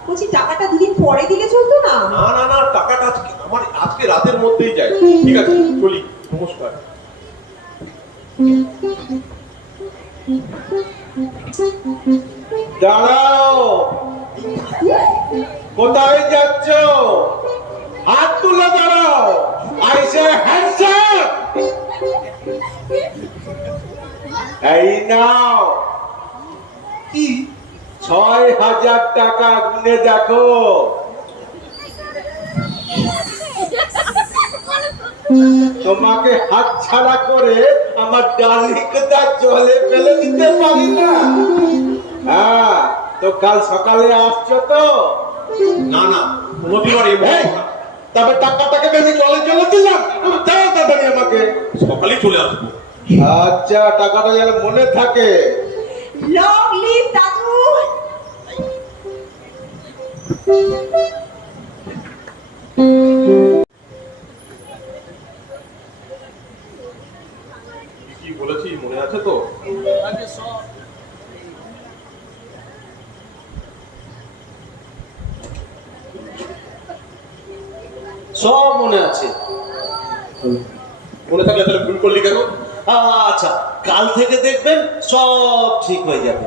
বলছি টাকাটা দুদিন পরে দিলে চলতো না? না না না, টাকাটা আজকে আমার আজকে রাতের মধ্যেই যায়। ঠিক আছে, চলি, নমস্কার। দাঁড়াও, কোথায় যাচ্ছ? হাত তুলে দাঁড়াও। আইসে হ্যান্ডসাম। এই নাও, কি 6000 টাকা গুনে দেখো। তোমাকে হাত ছাড়া করে আমার ডালিকটা জলে ফেলে দিতে পারি না। হ্যাঁ, তো কাল সকালে আসছো তো? না না, কোনোদিন আর এই এই, তবে টাকাটাকে বেশি জলে চলে দিলাম। তুমি দাও তাড়াতাড়ি আমাকে। সকালেই চলে আসবো। আচ্ছা, টাকাটা যেন মনে থাকে। লং লিভ দাদু। কি বলেছি মনে আছে তো? সব মনে আছে। মনে থাকলে তাহলে ভুল করলি কেন? আচ্ছা, কাল থেকে দেখবেন সব ঠিক হয়ে যাবে।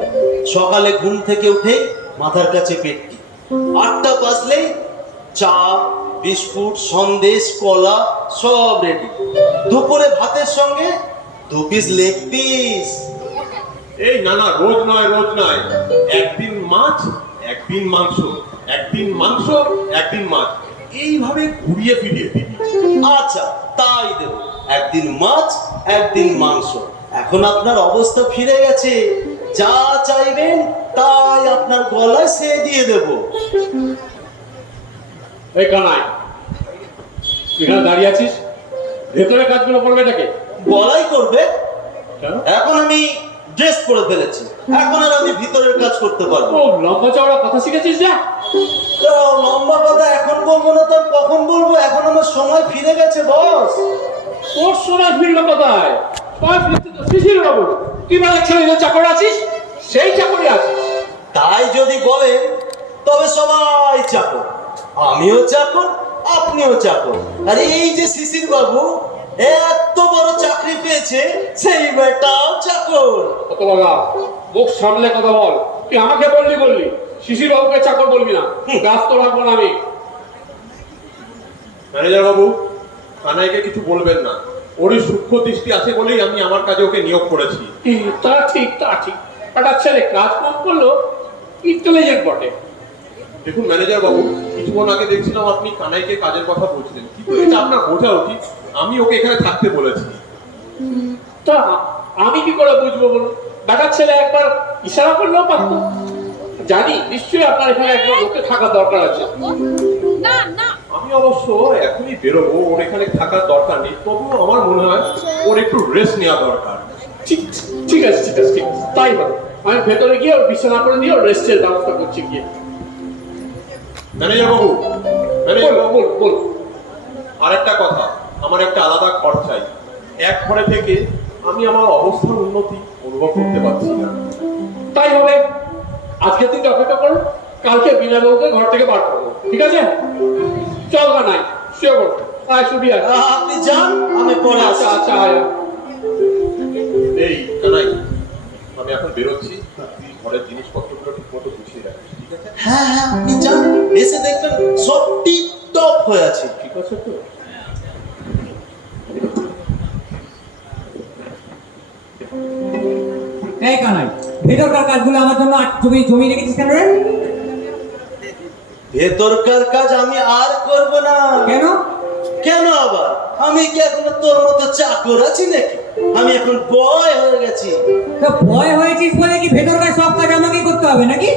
সকালে ঘুম থেকে উঠেই মাথার কাছে পেটটি, 8টা বাজলেই চা, বিস্কুট, সন্দেশ, কলা সব রেডি। দুপুরে ভাতের সঙ্গে 2 পিস লেগ পিস। এই না না, রোজ নয় রোজ নয়, একদিন মাছ একদিন মাংস, একদিন মাংস একদিন মাছ, এইভাবে ঘুরিয়ে ফিরিয়ে দিবি। আচ্ছা, তাই দেব। একদিন মাছ একদিন মাংস। এখন আপনার অবস্থা ফিরে গেছে, যা চাইবেন তাই আপনার গলায় সে দিয়ে দেব। এই কানাই, এখানে দাঁড়িয়ে আছিস, ভেতরে কাজগুলো করবে এটাকে? বলাই করবে। কেন? এখন আমি ড্রেস পরে ফেলেছি, এখন আর আমি ভিতরের কাজ করতে পারবো ও লম্বা চওড়া কথা শিখেছিস যা। তো লম্বা কথা এখন বলবো না তো আর কখন বলবো? এখন আমার সময় ফিরে গেছে বস। তোর সময় ফিরলো কোথায়? সময় ফিরছে তো শিশির বাবু। তুই মানে ছেলে চাকর আছিস, সেই চাকরি আছিস। তাই যদি বলেন তবে সবাই চাকর, আমিও চাকর, আপনিও চাকর। আর এই যে শিশির বাবু এত বড় চাকরি পেয়েছে, সেই বেটাও চাকর। কত বাবা, মুখ সামলে কথা বল। তুই আমাকে বললি শিশির বাবুকে চাকর বলবি না, গাছ তো রাখবো না আমি। ম্যানেজার বাবু, কানাইকে কিছু বলবেন না। ওরই সূক্ষ্ম দৃষ্টি আছে বলেই আমি আমার কাজে ওকে নিয়োগ করেছি। তা ঠিক। একটা ছেলে কাজ কম করলো, ইন্টেলিজেন্ট বটে। দেখুন ম্যানেজার বাবু, কিছুক্ষণ আগে দেখছিলাম আপনি কানাইকে কাজের কথা বলছিলেন, কিন্তু এটা আপনার বোঝা উচিত আমি ওকে এখানে থাকতে বলেছি। তা আমি কি করে বুঝবো বলুন? বেটার ছেলে একবার ইশারা করলেও পারতো। জানি নিশ্চয়ই আপনার এখানে একজন লোকে থাকা দরকার আছে। আমি অবশ্য এখনই বেরোবো, ওর এখানে থাকার দরকার নেই, তবুও আমার মনে হয় ওর একটু রেস্ট নেওয়া দরকার। ঠিক আছে, তাই হবে। আমি ভেতরে গিয়ে ওর বিছানা করে দিয়ে রেস্টের ব্যবস্থা করছি গিয়ে। ম্যানেজার বাবু, বল। আর একটা কথা, আমার একটা আলাদা ঘর চাই। এক ঘরে থেকে আমি আমার অবস্থার উন্নতি অনুভব করতে পারছি না। তাই হবে, আজকে তুই অপেক্ষা করো, কালকে বিনা বাবুকে ঘর থেকে বার করবো, ঠিক আছে? চল না নাই শুয়ে পড়ো। আয় শুবি আয়। আপনি যান, আমি পরে আসছি। আচ্ছা আয়। এই কানাই, আমি এখন বেরোচ্ছি, তুই ঘরের জিনিসপত্রগুলো ঠিক মতো গুছিয়ে রাখিস, ঠিক আছে? হ্যাঁ, আপনি যান, এসে দেখবেন সব টিপ টপ হয়ে আছে। ঠিক আছে তো? এই কানাই, ভেতরকার কাজগুলো আমার জন্য জমি রেখেছিস কেন রে? ভেতরকার কাজ আমি আর করব না। কেন আবার? আমি কি এখন তোর মতো চাকর আছি নাকি? আমি এখন বয় হয়ে গেছি। ভয় হয়েছিস বলে কি ভেতরকার সব কাজ আমাকেই করতে হবে নাকি?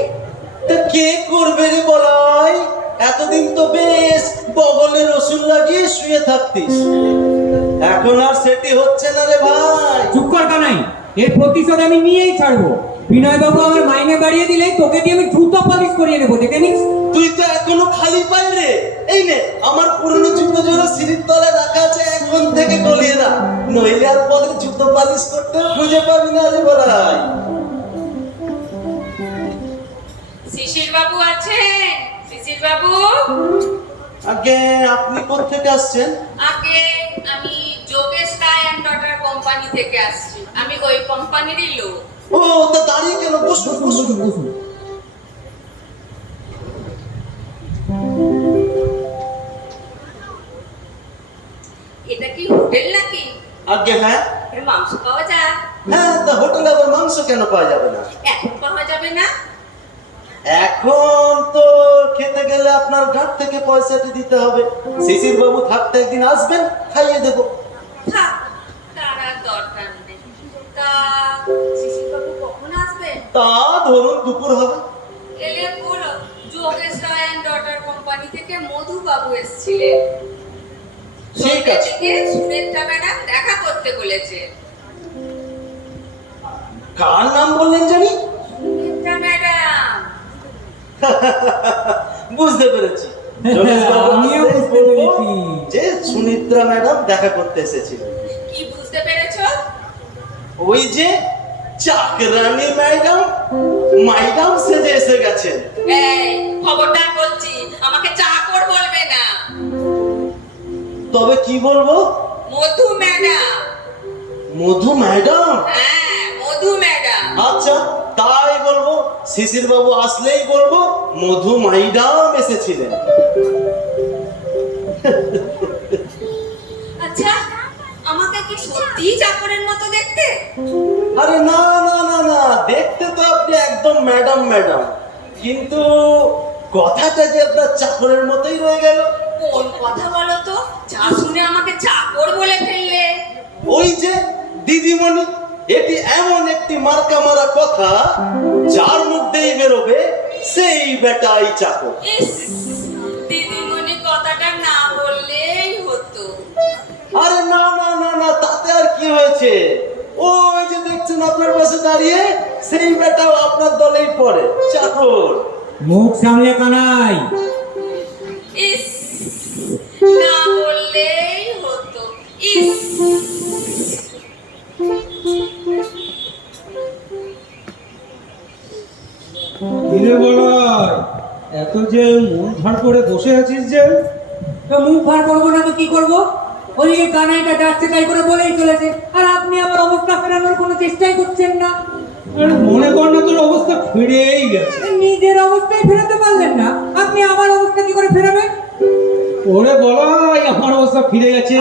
তা কে করবে রে বলাই? এতদিন তো বেশ বগলে রসুন লাগিয়ে শুয়ে থাকতিস, এখন আর সেটি হচ্ছে না রে ভাই। চুপ কর কানাই, এর প্রতিশোধ আমি নিয়েই ছাড়বো। বিনয় বাবু আমার মাইনে বাড়িয়ে দিলে তোকে দিয়ে আমি জুতো পালিশ করিয়ে নেবো, দেখে নিস। তুই তো এখনো খালি পাই রে। এই নে, আমার পুরনো জুতো জোড়া সিঁড়ির তলায় রাখা আছে, এখন থেকে গলিয়ে না, নইলে আর পরে জুতো পালিশ করতে খুঁজে পাবি না রে বড়াই। শিশির বাবু আছেন? শিশির বাবু? আগে আপনি কোত্থেকে আসছেন? আগে আমি যোগেশ রায় অ্যান্ড ডটার কোম্পানি থেকে আসছি। আমি ওই কোম্পানিরই লোক। ও, তা দাঁড়িয়ে কেন? বসুন। এটা কি হোটেল নাকি? আগে হ্যাঁ। এর মাংস পাওয়া যায়? হ্যাঁ, তা হোটেলে আবার মাংস কেন পাওয়া যাবে না? এখন পাওয়া যাবে না? এখন তো খেতে গেলে আপনার ঘাট থেকে পয়সাটি দিতে হবে। শিশির বাবু থাকতে একদিন আসবেন, খাইয়ে দেব। থাক, তার আর দরকার নেই। তা শিশির বাবু কখন আসবেন? তা ধরুন দুপুর হবে। এলে বলো, যোগেশ রায় অ্যান্ড ডটার কোম্পানি থেকে মধু বাবু এসেছিলেন। ঠিক আছে। সুনেত্রা ম্যাডাম দেখা করতে বলেছে। কার নাম বললেন জানি? সুনেত্রা ম্যাডাম। বুঝতে পেরেছি। আমিও বুঝতে পেরেছি। যে সুনিত্রা ম্যাডাম দেখা করতে এসেছিলেন। কি বুঝতে পেরেছো? ওই যে চাকরানি ম্যাডাম সেজে এসে গেছেন। এই খবরদার বলছি, আমাকে চাকর বলবে না। তবে কি বলবো? মধু ম্যাডাম। মধু ম্যাডাম? হ্যাঁ, মধু ম্যাডাম। আচ্ছা, তাই বলবো। শিশির বাবু আসলেই বলবো মধু ম্যাডাম এসেছিলেন। আচ্ছা, আমাকে কি সত্যি চাকরের মতো দেখতে? আরে না, দেখতে তো আপনি একদম ম্যাডাম, কিন্তু কথাটা যে আপনার চাকরের মতোই রয়ে গেল। কোন কথা বলো তো, যা শুনে আমাকে চাকর বলে ফেললে? ওই যে দিদিমণি, এটি এমন একটি মার্কা মারা কথা, যার মধ্যেই বেরোবে সেই বেটাই চাকর। ইস, দিদিমণি কথাটা না বললেই হতো। আরে না, তাতে আর কি হয়েছে? ওই যে দেখছেন আপনার পাশে দাঁড়িয়ে এই বেটাও আপনার দলেই পড়ে, চাকর। মুখ সামলে কানাই। ইস, না বললেই হতো। ইস, কিরে বলাই, এত যে মন ভার করে বসে আছিস যে? তো মুখ ভার করবো না তো কি করবো? ওদিকে কানাইটা যাচ্ছে তাই করে বলেই চলেছে, আর আপনি আমার অবস্থা ফেরানোর কোনো চেষ্টাই করছেন না। আরে মনে কর না তোর অবস্থা ফিরেই গেছে। নিজের অবস্থায় ফেরাতে পারলেন না, আপনি আমার অবস্থা কি করে ফেরাবেন? ওরে বলাই, আমার অবস্থা ফিরে গেছে।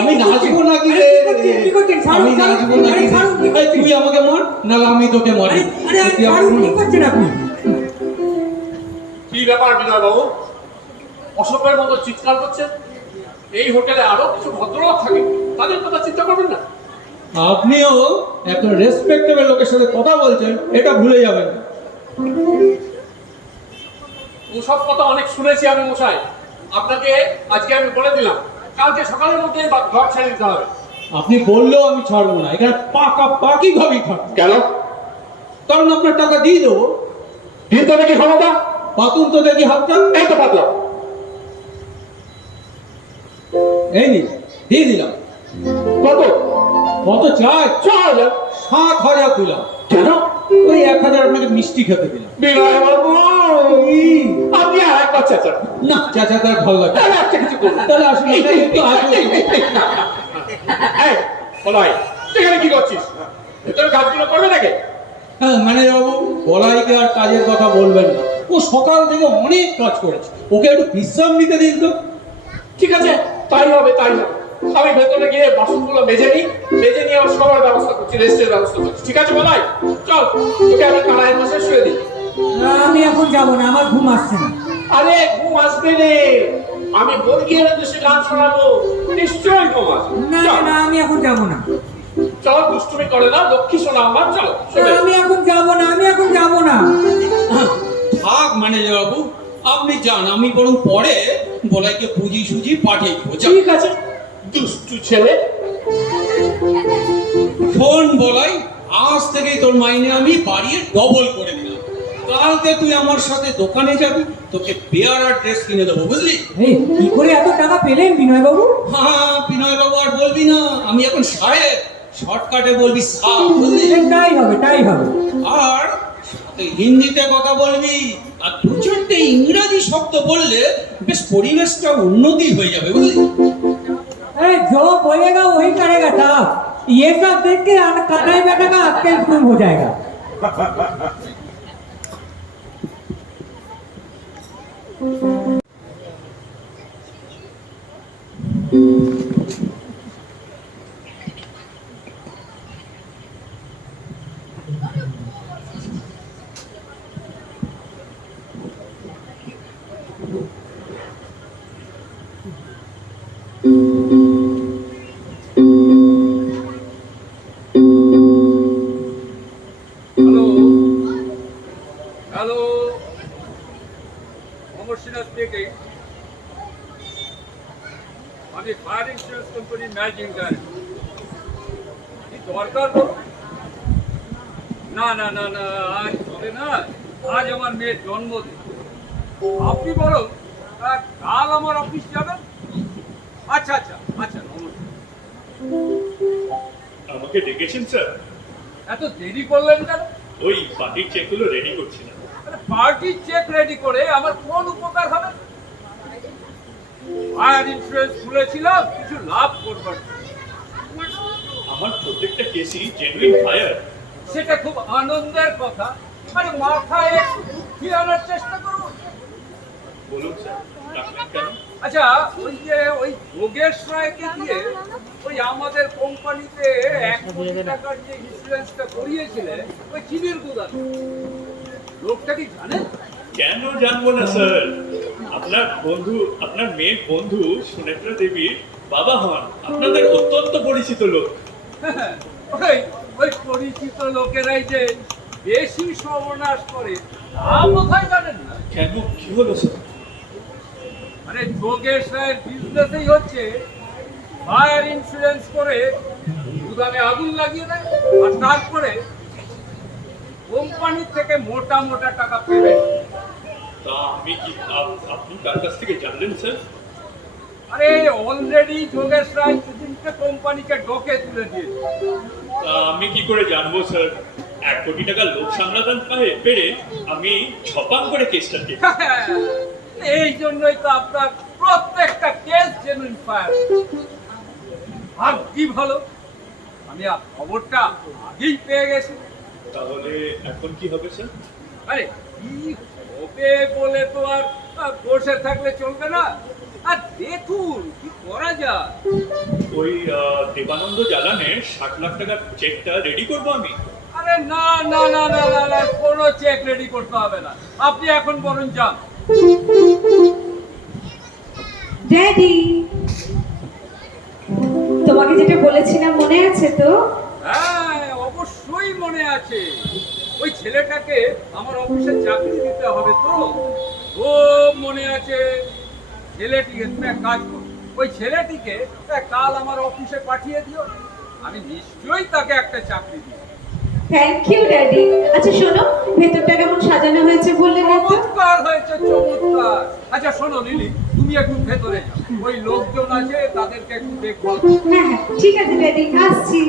আমি নাচবো নাকি রে? কি করছেন? আমি নাচবো নাকি? এই তুই আমাকে মার, নাহলে আমি তোকে মারি। কি করছেন আপনি? কি ব্যাপার বিনয় বাবু, অশোকের মতো চিৎকার করছেন? এই হোটেলে আরো কিছু ভদ্রলোক থাকে, তাদের কথা চিন্তা করবেন না? আপনিও একটা রেসপেক্টেবল লোকের সাথে কথা বলছেন, এটা ভুলে যাবেন না। ওসব কথা অনেক শুনেছি আমি মশাই। আপনাকে আজকে আমি বলে দিলাম, কালকে সকালের মধ্যে ঘর ছেড়ে দিতে হবে। আপনি বললেও আমি ছাড়বো না, এখানে পাকা পাকি ভাবেই থাকবো। কেন? কারণ আপনার টাকা দিয়ে দেবো। দিন তো নাকি ক্ষমতা? পাতুন তো দেখি হাতটা। এই তো পাতলাম। এই নি, দিয়ে দিলাম। কত? কত চাই? 6,000। 7,000 দিলাম। কেন? ওই 1,000 আপনাকে মিষ্টি খেতে দিলাম। বিনয় বাবু, আপনি আর একবার চেঁচান। না, চাচাদার ভালো লাগে। তাহলে একটা কিছু করুন। তাহলে আসুন, একটু আসুন। এই, বলাই, সেখানে কি করছিস? ভেতরে কাজগুলো করবে নাকি? হ্যাঁ, মানে বাবু, বলাইকে আর কাজের কথা বলবেন না। ও সকাল থেকে অনেক কাজ করেছে, ওকে একটু বিশ্রাম নিতে দিন তো। ঠিক আছে, তাই হবে, তাই হবে। আমি ভেতরে গিয়ে বাসনগুলো মেজে নিয়ে আমার সবার ব্যবস্থা করছি, রেস্টের ব্যবস্থা করছি। ঠিক আছে বলাই, চল, তোকে আমি কানাইয়ের পাশে শুয়ে দিই। আমি এখন যাবো না, আমার ঘুম আসছে না। আরে ঘুম আসবে রে, আমি বর্গীয় দেশে গান শোনাবো, নিশ্চয়ই ঘুম আসবে। না চল, না, আমি এখন যাবো না। চল, দুষ্টুমি করে না, লক্ষ্মী শোনা আমার, চলো শুনে। আমি এখন যাবো না, আমি এখন যাবো না। থাক ম্যানেজার বাবু, আপনি যান, আমি বরং পরে বলাইকে বুঝি সুঝি পাঠিয়ে দেবো। ঠিক আছে, দুষ্টু ছেলে। ফোন বলাই, আজ থেকেই তোর মাইনে আমি বাড়িয়ে ডবল করে দিলাম। কালকে তুই আমার সাথে দোকানে যাবি, তোকে পেয়ারা ড্রেস কিনে দেবো, বুঝলি? এই, কি করে এত টাকা পেলেন বিনয় বাবু? হ্যাঁ, বিনয় বাবু আর বলবি না, আমি এখন সাহেব, শর্টকাটে বলবি সাহ, বুঝলি? তাই হবে, তাই হবে। আর সাথে হিন্দিতে কথা বলবি, আর 2-4টে ইংরাজি শব্দ বললে বেশ পরিবেশটা উন্নতি হয়ে যাবে, বুঝলি? जो बोलेगा वही करेगा साहब। ये सब देख के कनाई बेटा का अक्ल गुम हो जाएगा। Hello, Mohammad Sinha speaking. আমি ফায়ার ইন্স্যুরেন্স কোম্পানির ম্যানেজিং ডাইরেক্টর। কি দরকার বলুন? না না না না, আজ হবে না, আজ আমার মেয়ের জন্মদিন। আপনি বরং কাল আমার অফিস যাবেন। আচ্ছা আচ্ছা আচ্ছা, নমস্কার। আমাকে ডেকেছেন স্যার? এত দেরি করলেন কেন? ওই পার্টির চেকগুলো রেডি করছিলাম। পার্টির চেক রেডি করে আমার কোন উপকার হবে? ফায়ার ইন্স্যুরেন্স খুলেছিলাম কিছু লাভ করবার জন্য। আমার প্রত্যেকটা কেসই জেনুইন ফায়ার। সেটা খুব আনন্দের কথা। আরে মাথায় একটু বুদ্ধি আনার চেষ্টা করুন। বলুন স্যার, ডাকলেন কেন? আচ্ছা, ওই যোগেশ রায়কে দিয়ে ওই আমাদের কোম্পানিতে 1 কোটি টাকার যে ইন্স্যুরেন্সটা করিয়েছিলেন, ওই চিনির গুদাম লোকটা কি জানেন? কেন জানবো না স্যার? আপনার বন্ধু, আপনার মেয়ের বন্ধু সুনেত্রা দেবীর বাবা হন আপনাদের অত্যন্ত পরিচিত লোক। ওই পরিচিত লোকেরাই যে বেশি সর্বনাশ করে তা কোথায় জানেন না? কেন, কি হলো স্যার? মানে যোগেশ রায়ের বিজনেসই হচ্ছে ফায়ার ইন্স্যুরেন্স করে গুদামে আগুন লাগিয়ে দেয়, আর তারপরে কোম্পানির থেকে মোটা মোটা টাকা পেমেন্ট। তা আমি কি আপনি কার কাছ থেকে জানলেন স্যার? আরে অলরেডি যোগেশ রায় সেদিনকে কোম্পানিকে ডোকে তুলে দিয়েছে। তা আমি কি করে জানবো স্যার? 1 কোটি টাকা লোক সামলাতে পেরে আমি ছপাং করে কেসটা কে। এই জন্যই তো আপনার প্রত্যেকটা কেস জেনুইন ফায়ার। ভাগ্যি ভালো আমি খবরটা আগেই পেয়ে গেছি। তাহলে এখন কি হবে স্যার? আরে কি হবে বলে তো আর বসে থাকলে চলবে না। আর দেখুন কি করা যায়। ওই দেবানন্দ জালানের 60 লাখ টাকার চেকটা রেডি করবো আমি। আরে না না না না না না, কোনো চেক রেডি করতে হবে না, আপনি এখন বরং যান। ড্যাডি, তোমাকে যেটা বলেছিলাম মনে আছে তো? হ্যাঁ অবশ্যই মনে আছে। ওই ছেলেটাকে আমার অফিসে চাকরি দিতে হবে তো, খুব মনে আছে। ছেলেটিকে তুমি এক কাজ করো, ওই ছেলেটিকে কাল আমার অফিসে পাঠিয়ে দিও, আমি নিশ্চয়ই তাকে একটা চাকরি দিই। Thank you daddy. আচ্ছা শোনো, ভেতরটা কেমন সাজানো হয়েছে বললে না তো? চমৎকার হয়েছে, চমৎকার। আচ্ছা শোনো লিলি, তুমি একটু ভেতরে যাও, ওই লোকজন আছে তাদেরকে একটু দেখো। হ্যাঁ হ্যাঁ ঠিক আছে ড্যাডি, আসছি।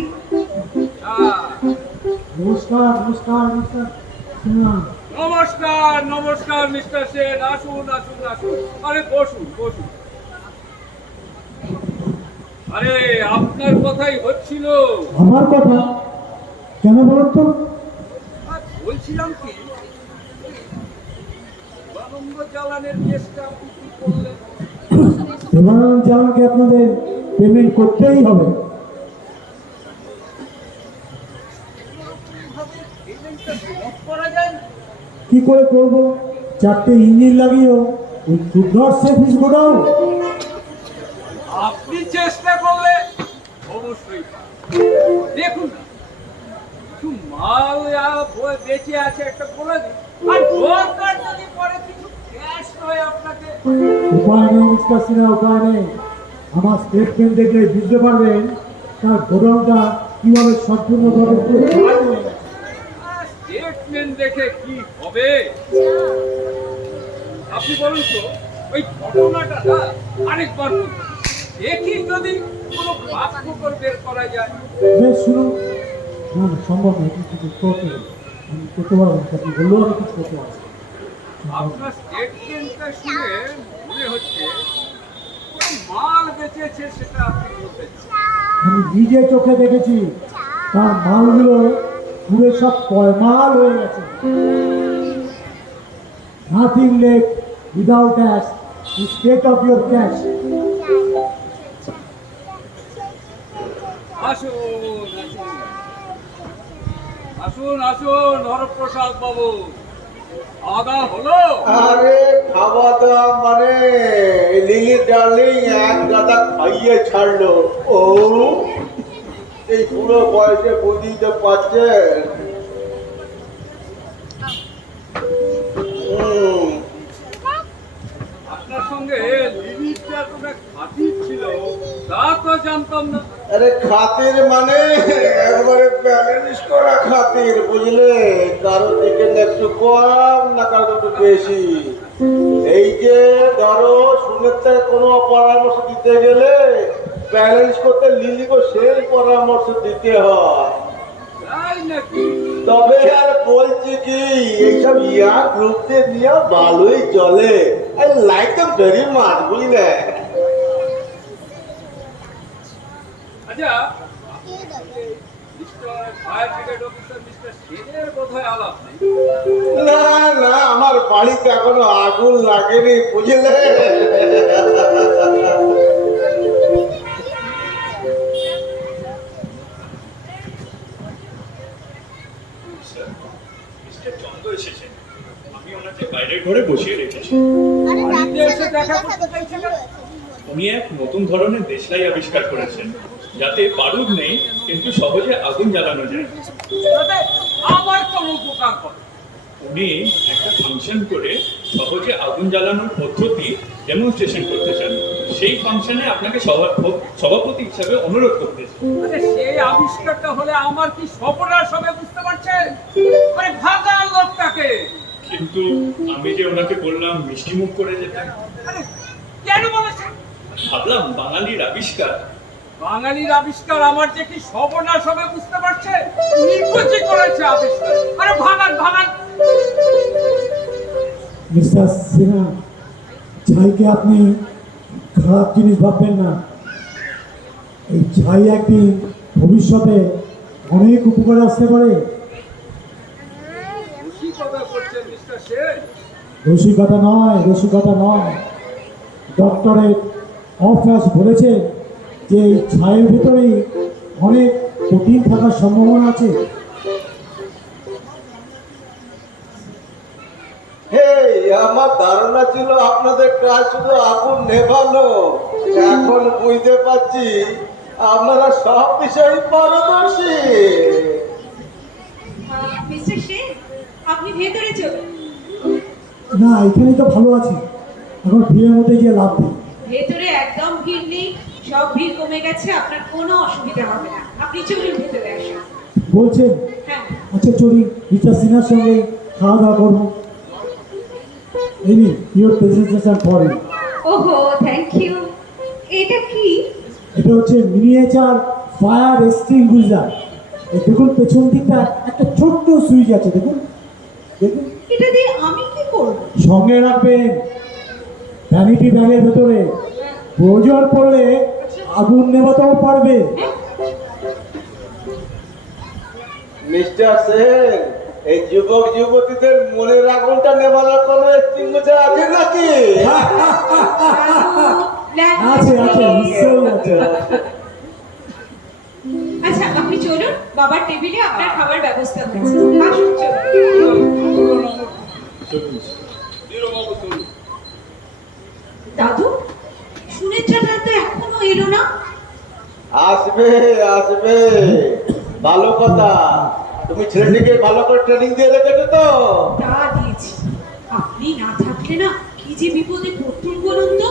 হ্যাঁ। নমস্কার নমস্কার নমস্কার। নমস্কার নমস্কার মিস্টার সেন, আসুন আসুন আসুন। আরে বসুন বসুন। আরে আপনার কথাই হচ্ছিল। আমার কথা কেন বলুন তো? আর বলছিলাম কি, দেবানন্দ জালানের কেসটা আপনি কি করলেন? দেবানন্দ জালানকে আপনাদের পেমেন্ট করতেই হবে। কোনোরকমভাবে পেমেন্টটা ড্রপ করা যায় না? কি করে করব? 4টে ইঞ্জিন লাগিয়েও ওই সুন্দর সার্ভিস গোডাউন। আপনি চেষ্টা করলে অবশ্যই পারবেন। দেখুন না, কিছু মাল বেঁচে আছে একটা বলে দিন, আর দরকার যদি পরে কিছু ক্যাশ নয় আপনাকে। উপায় নেই মিস্টার সিনহা, উপায় নেই। আমার স্টেটমেন্ট দেখলে বুঝতে পারবেন তার গোডাউনটা কিভাবে সম্পূর্ণভাবে পুরো খালি হয়ে গেছে। স্টেটমেন্ট দেখে কি হবে? আপনি বলুন তো, ওই ঘটনাটা না আরেকবার বলুন। দেখি যদি কোনো বাক্যকর বের করা যায়। বেশ শুনুন। না না সম্ভব নয়, কিছু করতে হবে। আমি করতে পারবো না, আপনি বললেও আমি কিছু করতে পারবো না। আপনার স্টেটমেন্টটা শুনে মনে হচ্ছে কোনো মাল বেঁচেছে, সেটা আপনি বলতে চান। আমি নিজে চোখে দেখেছি তার মালগুলো পুরো সব পয়মাল হয়ে গেছে। Nothing left without cash, state of your cash. আসুন আসুন আসুন হরপ্রসাদ বাবু, খাওয়া হলো? আরে খাওয়া দাওয়া মানে লিলি ডার্লিং এক গাদা খাইয়ে ছাড়লো। ও এই পুরো বয়সে বুঝিতে পারছেন। আপনার সঙ্গে লিলির যে এতটা খাতির ছিল তা তো জানতাম না। আরে খাতির মানে একবারে ব্যালেন্স করা খাতির, বুঝলে? কারো দিকে না একটু কম না কারো একটু বেশি। এই যে ধরো শুনের থেকে কোনো পরামর্শ দিতে গেলে ব্যালেন্স করতে লিলিকে সেই পরামর্শ দিতে হয়। তাই নাকি? তবে আর বলছি কি, এইসব ইয়ার গ্রুপদের নিয়ে ভালোই চলে। I like them very much, বুঝলে? আচ্ছা, mister fire brigade officer mister সেনের বোধহয় আলাপ নেই। না না, আমার বাড়িতে এখনো আগুন লাগেনি, বুঝলে? মিস্টার চন্দ্র এসেছেন, আমি ওনাকে বাইরের ঘরে বসিয়ে রেখেছি। বাড়িতে এসে দেখা করতে চাইছে কেন? উনি এক নতুন ধরনের দেশলাই আবিষ্কার করেছেন, যাতে বারুদ নেই কিন্তু সহজে আগুন জ্বালানো যায়। তাতে আমার কোনো উপকার করে। উনি একটা ফাংশন করে সহজে আগুন জ্বালানোর পদ্ধতি ডেমনস্ট্রেশন করতে চান। সেই ফাংশনে আপনাকে সভাপতি হিসাবে অনুরোধ করতে আরে সেই আবিষ্কারটা হলে আমার কি সর্বনাশ হবে বুঝতে পারছেন? আরে ভাগা লোকটাকে। কিন্তু আমি যে ওনাকে বললাম মিষ্টি মুখ করে যেতেন। আরে কেন বলেছেন? ভাবলাম বাঙালির আবিষ্কার। বাঙালির আবিষ্কার আমার যে কি সর্বনাশ হবে বুঝতে পারছে? নিকুচি করেছে আবিষ্কার। আরে ভাগান ভাগান। মিস্টার সিনহা, ছাইকে আপনি খারাপ জিনিস ভাববেন না। এই ছাই একদিন ভবিষ্যতে অনেক উপকারে আসতে পারে। রসিকতা করছেন মিস্টার সেন। রসিকতা নয়। ডক্টরের অফিস বলেছে যে এই ছাইয়ের ভিতরেই অনেক প্রোটিন থাকার সম্ভাবনা আছে। হেই, আমার ধারণা ছিল আপনাদের কাজ শুধু আগুন নেভানো। এখন বুঝতে পারছি আপনারা সব বিষয়ে পারদর্শী। মিস্টার সেন, আপনি ভেতরে চলুন। না, এখানেই তো ভালো আছে, এখন ভিড়ের মধ্যে গিয়ে লাভ নেই। ভেতরে একদম ভিড় নেই, সব ভিড় কমে গেছে, আপনার কোনো অসুবিধা হবে না। আপনি চলুন ভেতরে আসুন। বলছেন? হ্যাঁ, আচ্ছা চলি, মিস্টার সিনহার সঙ্গে খাওয়া দাওয়া করবো। এই নিন ইউর প্রেজেন্টেশন ফর ইউ। ওহো, থ্যাংক ইউ। এটা কি? এটা হচ্ছে মিনিয়েচার ফায়ার এক্সটিংগুইশার। এই দেখুন পেছন দিকটা একটা ছোট্ট সুইচ আছে, দেখুন। এটা দিয়ে আমি কি করব? সঙ্গে রাখবেন ভ্যানিটি ব্যাগের ভেতরে, প্রয়োজন পড়লে আগুন নেভাতেও পারবে। মিস্টার সেন, এই যুবক যুবতীদের মনের আগুনটা নেভানোর কোনো এক্সটিংগুইশার আছে নাকি? আছে, নিশ্চয়ই আছে। আচ্ছা, আপনি চলুন, বাবার টেবিলে আপনার খাবার ব্যবস্থা হয়েছে। আসুন, চলুন। দাদু, সুনেত্রাটা তো এখনো এলো না। আসবে। ভালো কথা, তুমি ছেলেটিকে ভালো করে ট্রেনিং দিয়ে রেখেছো তো? তা দিয়েছি। আপনি না থাকলে না কি যে বিপদে পড়তুম বলুন তো।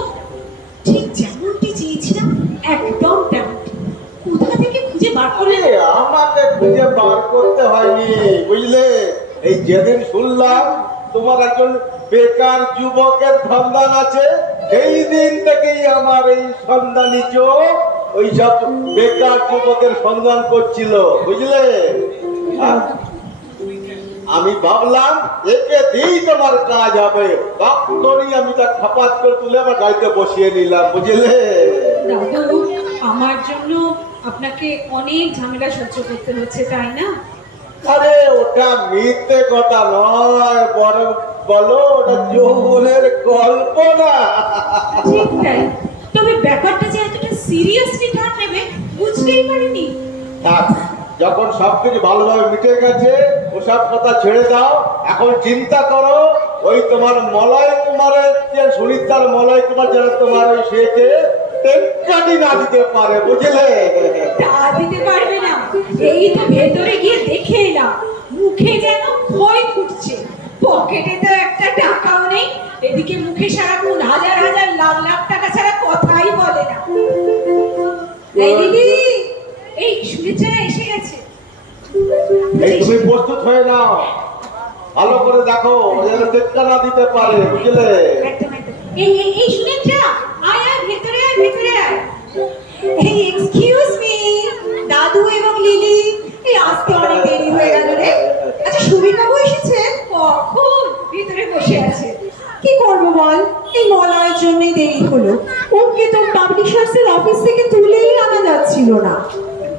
ঠিক যেমনটি চেয়েছিলাম একদম তেমনটি। কোথা থেকে খুঁজে বার করলেন? আমাকে খুঁজে বার করতে হয়নি, বুঝলে। এই যেদিন শুনলাম তোমার একজন বেকার যুবকের সন্ধান আছে, সেই দিন থেকেই আমার এই সন্ধানী চোখ ওই সব বেকার যুবকের সন্ধান করছিল, বুঝলে। আমি ভাবলাম একে দিয়েই তোমার কাজ হবে। তখনই আমি তার খাপাত করে তুলে আমার গাড়িতে বসিয়ে নিলাম, বুঝলে। দাদু, আমার জন্য আপনাকে অনেক ঝামেলা সহ্য করতে হচ্ছে, তাই না? আরে ওটা মিথ্যে কথা নয়, বরং বলো ওটা যৌবনের কল্পনা। ঠিক তাই। তবে ব্যাপারটা যে এতটা সিরিয়াসলি ধার নেবে বুঝতেই পারিনি। থাক, যখন সবকিছু ভালোভাবে মিটে গেছে ওসব কথা ছেড়ে দাও। এখন চিন্তা করো ওই তোমার মলয় কুমারের যে সুনিতার মলয় কুমার যেন তোমার ওই সেকে টেক্কাটি না দিতে পারে, বুঝলে। তা দিতে পারবে না। এই তো ভেতরে গিয়ে দেখে এলাম, মুখে যেন ভয় ফুটছে, পকেটে তো একটা টাকাও নেই। এদিকে মুখে সারাক্ষণ হাজার হাজার লাখ লাখ টাকা ছাড়া কথাই বলে না। এই দিদি, এই সুনেত্রা এসে গেছে। এই তুমি প্রস্তুত হয়ে নাও, ভালো করে দেখো যেন টেক্কা না দিতে পারে, বুঝলে। একদম একদম। এই সুনেত্রা, আয় ভেতরে আয়। এই এক্সকিউজ মি, দাদু এবং লিলি, এই আসতে অনেক দেরি হয়ে গেল রে। আচ্ছা, সুবীর বাবু এসেছেন? কখন? ভিতরে বসে আছে। কি করবো বল, এই মলয়ের জন্যই দেরি হলো। ওকে তো পাবলিশার্সের অফিস থেকে তুলেই আনা যাচ্ছিল না।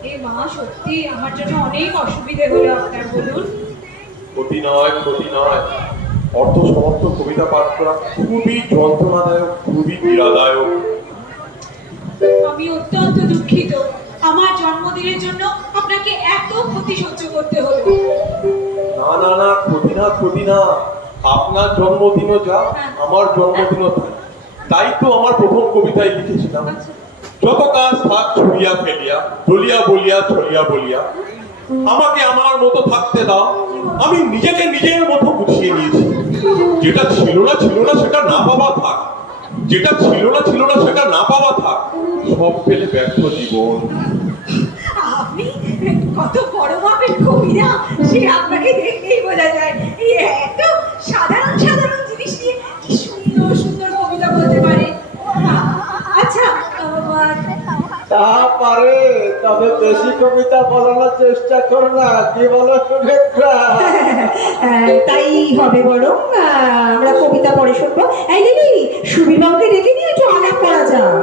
এ মা, সত্যি আমার জন্য অনেক অসুবিধে হলো আপনার, বলুন। ক্ষতি নয়। অর্থ সমর্থ কবিতা পাঠ করা খুবই যন্ত্রণাদায়ক, খুবই পীড়াদায়ক। আমি অত্যন্ত দুঃখিত। আমার জন্মদিনের জন্য আপনাকে এত ক্ষতি সহ্য করতে হলো। না, ক্ষতি না। আপনার জন্মদিনও যা, আমার জন্মদিনও তাই। তাই তো আমার প্রথম কবিতায় লিখেছিলাম, যত কাজ থাক ছড়িয়া ফেলিয়া, বলিয়া বলিয়া ছড়িয়া বলিয়া, আমাকে আমার মতো থাকতে দাও। আমি নিজেকে নিজের মতো গুছিয়ে নিয়েছি। যেটা ছিল না সেটা না পাওয়া থাক, যেটা ছিল না সেটা না পাওয়া থাক, সব পেলে ব্যর্থ জীবন। আপনি কত বড় মাপের কবি না, সে আপনাকে দেখলেই বোঝা যায়। এই এত সাধারণ সাধারণ জিনিস নিয়ে কি সুন্দর সুন্দর কবিতা বলতে পারে। আচ্ছা, তা পারে, তবে বেশি কবিতা বলানোর চেষ্টা করো না, কি বলো সুমিত্রা? তাই হবে বরং আমরা কবিতা পড়ে শুনবো। এই দিদি, সুবীরবাবুকে ডেকে নিয়ে একটু আলাপ করা যাক।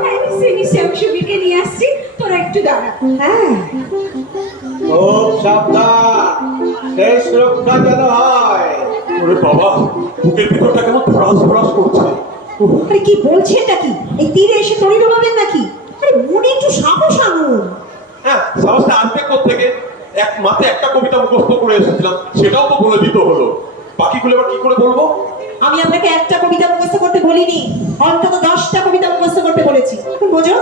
সুবীরকে নিয়ে আসছি, তোরা একটু দাঁড়া। হ্যাঁ, খুব সাবধান, সেই সুরক্ষা যেন হয়। ওরে বাবা, বুকের ভিতরটা কেমন ধরাস করছে। আরে কি বলছেনটা কি? এই তীরে এসে তরি ডোবাবেন নাকি? আরে মনে একটু সাহস আনুন। হ্যাঁ, সাহসটা আসবে কোত্থেকে? এক মাত্র একটা কবিতা মুখস্থ করে এসেছিলাম, সেটাও তো বলে দিতে হলো। বাকিগুলো এবার কি করে বলবো? আমি আপনাকে একটা কবিতা মুখস্থ করতে বলিনি, অন্তত 10টা কবিতা মুখস্থ করতে বলেছি। বোঝো?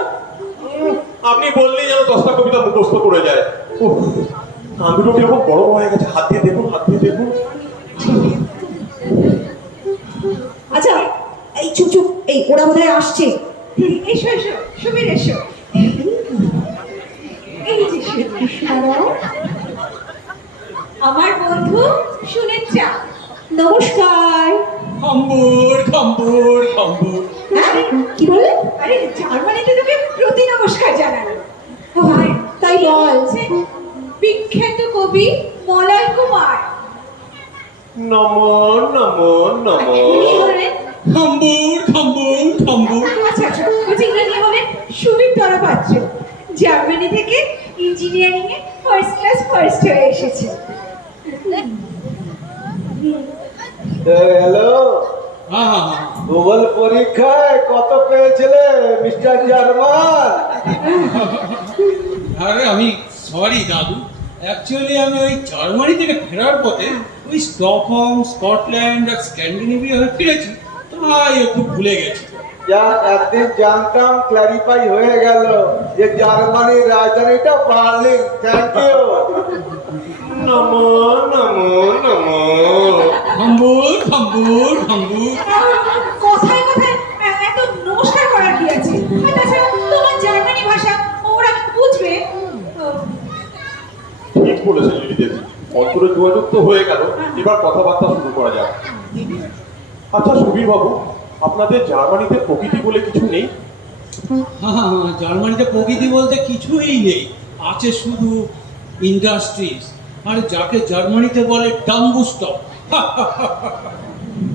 আপনি বললেই যেন 10টা কবিতা মুখস্থ করে যায়। কান্দুটো কিরকম বড় হয়ে গেছে, হাত দিয়ে দেখুন। আচ্ছা, এই চুপ চুপ, এই ওরা বোধহয় আসছে। এসো সুবীর, এসো। এই যে আমার বন্ধু সুনেত্রা। নমস্কার। খম্বুর খম্বুর খম্বুর। হ্যাঁ, কি বললে? আরে জার্মানিতে তোকে প্রতি নমস্কার জানানো। আর তাই বল। বিখ্যাত কবি মলয় কুমার। নমো নমো নমো। ইনি হলেন খম্বুর খম্বুর খম্বুর। আচ্ছা, বলছি ইনি হলেন সুবীর তরপাত্র। জার্মানি থেকে ইঞ্জিনিয়ারিং এ ফার্স্ট ক্লাস ফার্স্ট হয়ে এসেছে। হ্যালো, ভূগোল পরীক্ষায় কত পেয়েছিলে মিস্টার জার্মান? আরে আমি সরি দাদু, অ্যাকচুয়ালি আমি ওই জার্মানি থেকে ফেরার পথে ওই স্টকহোম, স্কটল্যান্ড আর স্ক্যান্ডিনেভিয়া হয়ে ফিরেছি, তাই একটু ভুলে গেছি। যা একদিন জানতাম, ক্লারিফাই হয়ে গেল যে জার্মানির রাজধানীটা বার্লিন। Thank you. নমো নমো নমো। খম্বুর খম্বুর খম্বুর। কথায় এত নমস্কার করার কি আছে? তাছাড়া তোমার জার্মানি ভাষা ওরা বুঝবে। ঠিক বলেছেন লিলি দেবী, অন্তরে যোগাযোগ তো হয়ে গেল, এবার কথাবার্তা শুরু করা যাক। আচ্ছা সুবীর বাবু, আপনাদের জার্মানিতে প্রকৃতি বলে কিছু নেই? হ্যাঁ, জার্মানিতে প্রকৃতি বলতে কিছুই নেই, আছে শুধু ইন্ডাস্ট্রিজ, আর যাকে জার্মানিতে বলে ডাম্বুস্টপ।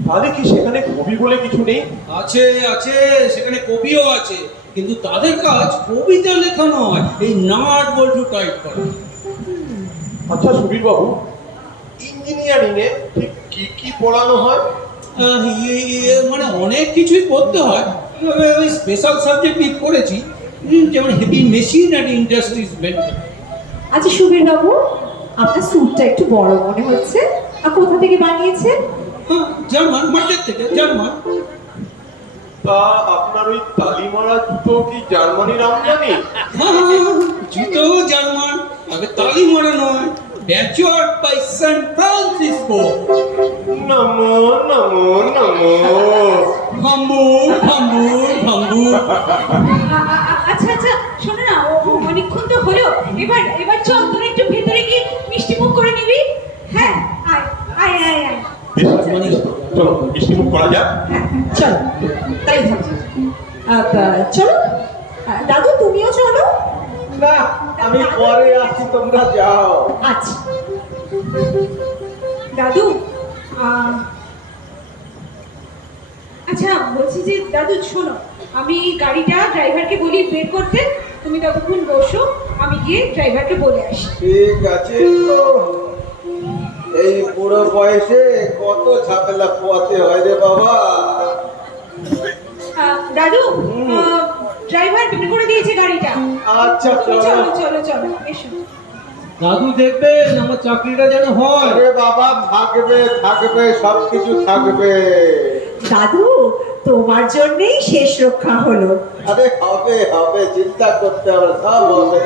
তাহলে কি সেখানে কবি বলে কিছু নেই? আছে আছে, সেখানে কবিও আছে, কিন্তু তাদের কাজ কবিতা লেখা নয়, এই নাট বল্টু টাইপ করা। আচ্ছা সুবীর বাবু, ইঞ্জিনিয়ারিং এ ঠিক কি পড়ানো হয়? মানে অনেক কিছুই পড়তে হয়, ওই স্পেশাল সাবজেক্ট নিয়ে পড়েছি, যেমন heavy machine and industries maintain. আচ্ছা সুবীর বাবু, আপনার স্যুটটা একটু বড় মনে হচ্ছে। আর কোথা থেকে বানিয়েছেন? জার্মান, মার্কেট থেকে জার্মান। তা আপনার ওই তালিমারা জুতো কি জার্মানির আমদানি? জুতো জার্মান, তবে তালি মারা নয়, ব্যাচওয়ার্ড বাই সান ফ্রান্সিসকো। নমো নমো নমো। হাম্বুর হাম্বুর হাম্বুর। আচ্ছা শোনো না, অনেকক্ষণ তো হলো, এবার চল তোরা একটু ভেতরে গিয়ে মিষ্টি মুখ করে নিবি। হ্যাঁ, আয়। চলো মিষ্টি মুখ করা যাক। চলো, তাই ভাবছি। চলো দাদু, তুমিও চলো। না, আমি পরে আসছি, তোমরা যাও। আচ্ছা দাদু, আচ্ছা বলছি যে দাদু শোনো, আমি গাড়িটা ড্রাইভারকে বলি বের করতে, তুমি ততক্ষণ বসো, আমি গিয়ে ড্রাইভারকে বলে আসি। ঠিক আছে। এই বুড়ো বয়সে কত ঝামেলা পোয়াতে হয় রে বাবা। দাদু, ড্রাইভার বের করে দিয়েছে গাড়িটা। আচ্ছা চলো এসো। দাদু দেখবেন আমার চাকরিটা যেন হয়। আরে বাবা, থাকবে সবকিছু থাকবে। দাদু, তোমার জন্যই শেষ রক্ষা হলো। আরে হবে, চিন্তা করতে হবে, সব হবে।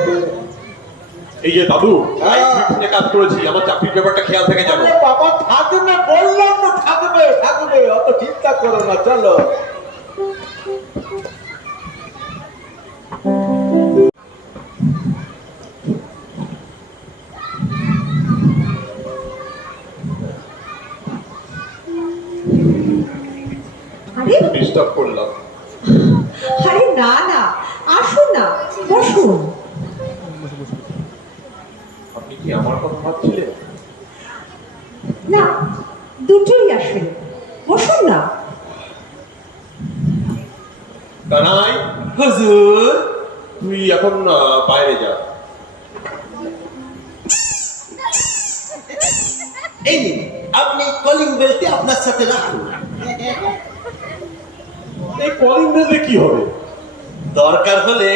এই যে দাদু, কাজ করেছি, আমার চাকরির ব্যাপারটা খেয়াল থেকে যাবে। বাবা থাকবে, বললাম তো থাকবে, অত চিন্তা করো না, চলো। আরে ডিস্টার্ব করলাম। আরে না না, আসুন না, বসুন। আপনি কি আমার কথা ভাবছিলেন? না, দুটোই আসুন, বসুন না। কানাই, হুজুর তুই এখন বাইরে যা। এই নিন, আপনি কলিং বেলটি আপনার সাথে রাখুন। এই কলিং বেলে কি হবে? দরকার হলে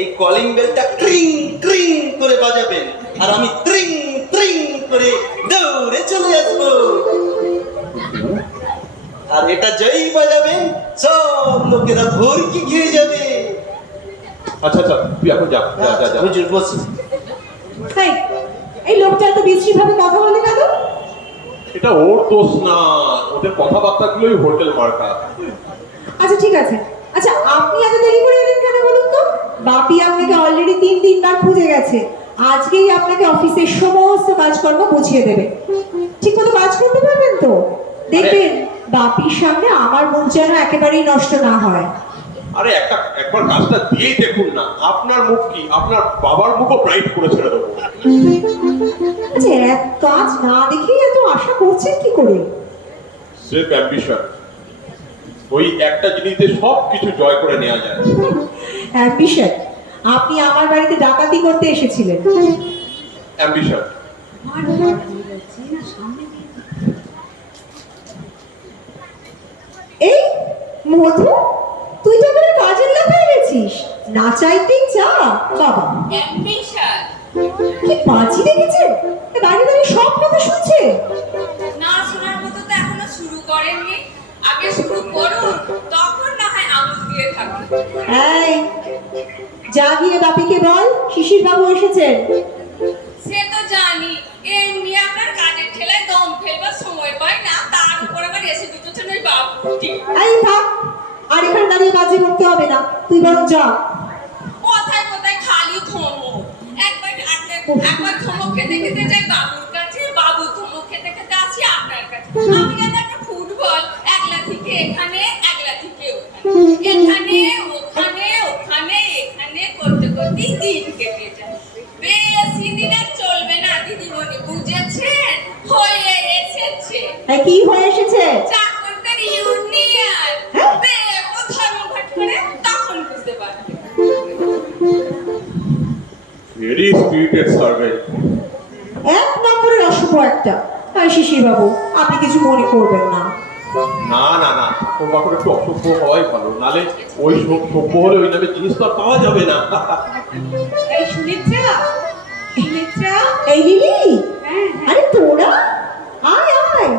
এই কলিং বেলটা ক্রিং ক্রিং করে বাজাবেন, আর আমি ত্রিং ত্রিং করে দৌড়ে চলে আসবো। আর এটা যেই বাজাবেন সব লোকেরা ভরকি ঘিরে যাবে। আচ্ছা আচ্ছা, তুই এখন যা যা যা যা। হুজুর বসুন। তাই এই লোকটা এত বিশ্রী ভাবে কথা বলে কেন? এটা ওর দোষ না, ওদের কথাবার্তাগুলোই হোটেল মার্কা। আচ্ছা ঠিক আছে, আচ্ছা আপনি এত দেরি করে এলেন কেন বলুন তো? বাপি আপনাকে অলরেডি 3 বার খুঁজে গেছে। আজকেই আপনাকে অফিসের সমস্ত কাজকর্ম বুঝিয়ে দেবে। ঠিক মতো কাজ করতে পারবেন তো? দেখবেন বাপির সামনে আমার মুখ যেন একেবারেই নষ্ট না হয়। আরে একবার কাজটা দিয়েই দেখুন না, আপনার মুখ কি আপনার বাবার মুখও ব্রাইট করে ছেড়ে দেবো। আচ্ছা এক কাজ না দেখেই এত আশা করছেন কি করে? সেলফ অ্যাম্বিশন, ওই একটা জিনিসে সব কিছু জয় করে নেওয়া যায়। অ্যাম্বিশন? আপনি আমার বাড়িতে ডাকাতি করতে এসেছিলেন। অ্যাম্বিশন এই মধু, তুই তো এবারে কাজের লোক হয়ে গেছিস, না চাইতেই যা বাবা। অ্যাম্বিশন কি বাজি দেখেছেন, দাঁড়িয়ে দাঁড়িয়ে সব কথা শুনছে। না শোনার মতো তো এখনো শুরু করেননি। আগে শুরু করুন, তখন না হয় আঙুল দিয়ে থাকবে। এই যা গিয়ে বাপিকে বল শিশির বাবু এসেছেন। সে তো জানি, এমনি আপনার কাজের ঠেলায় দম ফেলবার সময় পাই না, তার উপর আবার এসে জুটেছেন ওই বাবুটি। এই থাক, আর এখানে দাঁড়িয়ে বাজি বলতে হবে না, তুই বরং যা। কোথায় কোথায় খালি ধমক। একবার ধমক খেতে খেতে যাই বাবুর কাছে, বাবু ধমক খেতে খেতে আসি আপনার কাছে। আমি যেন একটা ফুটবল, একলা থেকে এখানে, একলা থেকে ওখানে, এখানে ওখানে ওখানে এখানে করতে করতেই দিন কেটে যায়। বেশি দিন আর চলবে না দিদিমণি, বুঝেছেন? হয়ে এসেছে কি হয়ে এসেছে? চাকরদের ইউনিয়ন। দেব ধর্মঘট করে তখন বুঝতে পারবে। Very spirited servant. এক নম্বরের অশুভ একটা। শিশির বাবু আপনি কিছু মনে করবেন না। না না না, ঠাকুর বাকুর একটু অসভ্য হওয়াই ভালো, নালে ওই সভ্য হলে ওই নামে জিনিস তো আর পাওয়া যাবে না। এই সুনেত্রা, সুনেত্রা, এই লিলি, হ্যাঁ আরে তোরা আয় আয়।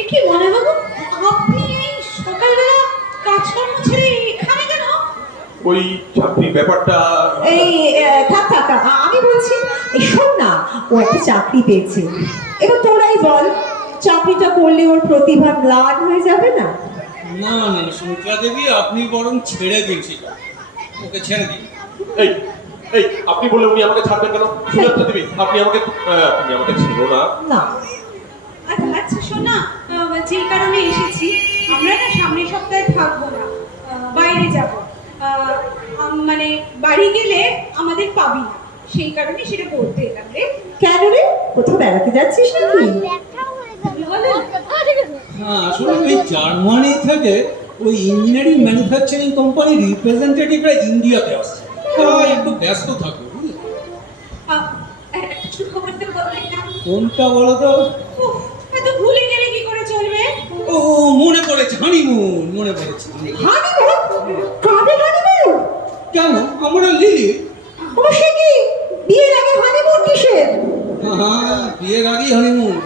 এ কি মনে বাবু, আপনি এই সকালবেলা কাজকর্ম ছেড়ে এখানে কেন? ওই চাকরির ব্যাপারটা। এই থাক থাক, আমি বলছি এই শোন না, ও একটা চাকরি পেয়েছে। এবার তোরাই বল, চাকরিটা করলে ওর প্রতিভা ম্লান হয়ে যাবে না? না না সুমিত্রা দেবী, আপনি বরং ছেড়ে দিন সেটা, ওকে ছেড়ে দিন। এই এই আপনি বলে উনি আমাকে ছাড়বেন কেন? সুনেত্রা দেবী, আপনি আমাকে ছেড়ো না। না আচ্ছা শোনা, যে কারণে এসেছি, আমরা না সামনের সপ্তাহে থাকবো না, বাইরে যাব। মানে বাড়ি গেলে আমাদের পাবি না, সেই কারণে সেটা বলতে এলাম রে। কেন রে, কোথাও বেড়াতে যাচ্ছিস নাকি? হ্যাঁ আসলে ওই জার্মানি থেকে ওই ইঞ্জিনিয়ারিং ম্যানুফ্যাকচারিং কোম্পানির রিপ্রেজেন্টেটিভরা ইন্ডিয়াতে আসছে, তাই একটু ব্যস্ত থাকো। একটু খবরটা বলবে না? কোনটা বলো তো? উফ, এত ভুলে গেলে কি করে চলবে? ও মনে পড়েছে, হানিমুন মনে পড়েছে। হানিমুন? কাদের হানিমুন? কেন, আমরা লিলি। ও সে কি, বিয়ের আগে হানিমুন কিসের? হ্যাঁ বিয়ের আগেই হানিমুন।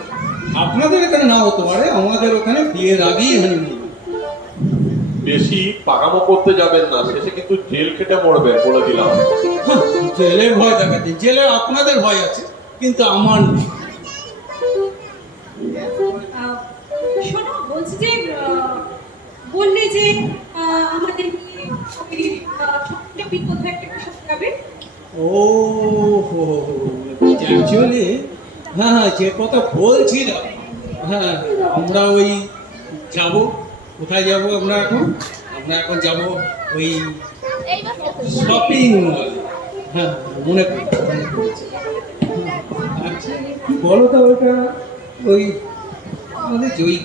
আপনাদের এখানে না হতে পারে, আমাদের ওখানে বিয়ের আগেই হানিমুন। বেশি পাকামো করতে যাবেন না, শেষে কিন্তু জেল খেটে মরবেন বলে দিলাম। জেলের ভয় দেখাচ্ছে, জেলে আপনাদের ভয় আছে কিন্তু আমার নেই। শোনো, বলছি যে বললে যে আমাদের খাবে? ও অ্যাকচুয়ালি হ্যাঁ যে কথা বলছিলাম, হ্যাঁ আমরা ওই যাব, কোথায় যাব আমরা এখন যাব ওই শপিং মল। হ্যাঁ মনে পড়ছে। আচ্ছা কি বলো তো ওইটা, ওই আমাদের ওই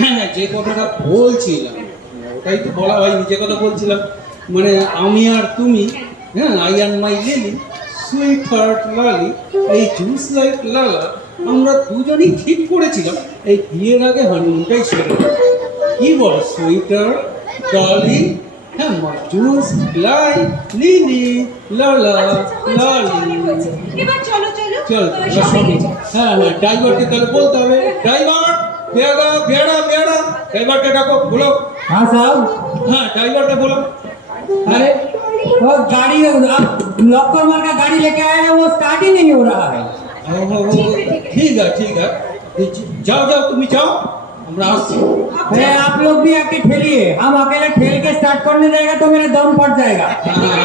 হ্যাঁ যে কথাটা বলছিলাম ওটাই তো বলা হয়নি, যে কথা বলছিলাম মানে আমি আর তুমি, হ্যাঁ I and my lily, sweetheart Lali, এই জুস লাইক লালা, আমরা দুজনেই ঠিক করেছিলাম এই বিয়ের আগে হানিমুনটাই সেরে নেব। কি বল সুইটার ডার্লিং, হ্যাঁ জুস লাইক লিলি লালা লালি। এবার চলো চলো চল shopping এ যাই। হ্যাঁ ড্রাইভারকে তাহলে বলতে হবে, ড্রাইভার বেয়াদা বেয়ারা বেয়ারা, ড্রাইভারকে ডাকো, বলো। हाँ साहब। হ্যাঁ ড্রাইভারকে বলো। अरे वो गाड़ी आप लॉक कर मार का गाड़ी लेके आए हैं, वो स्टार्ट ही नहीं हो रहा है। ঠিক আছে যাও যাও তুমি যাও, আমরা আসছি। अरे आप लोग भी आके ठेलिए, हम अकेले ठेल के स्टार्ट करने जाएगा तो मेरा दम फट जाएगा।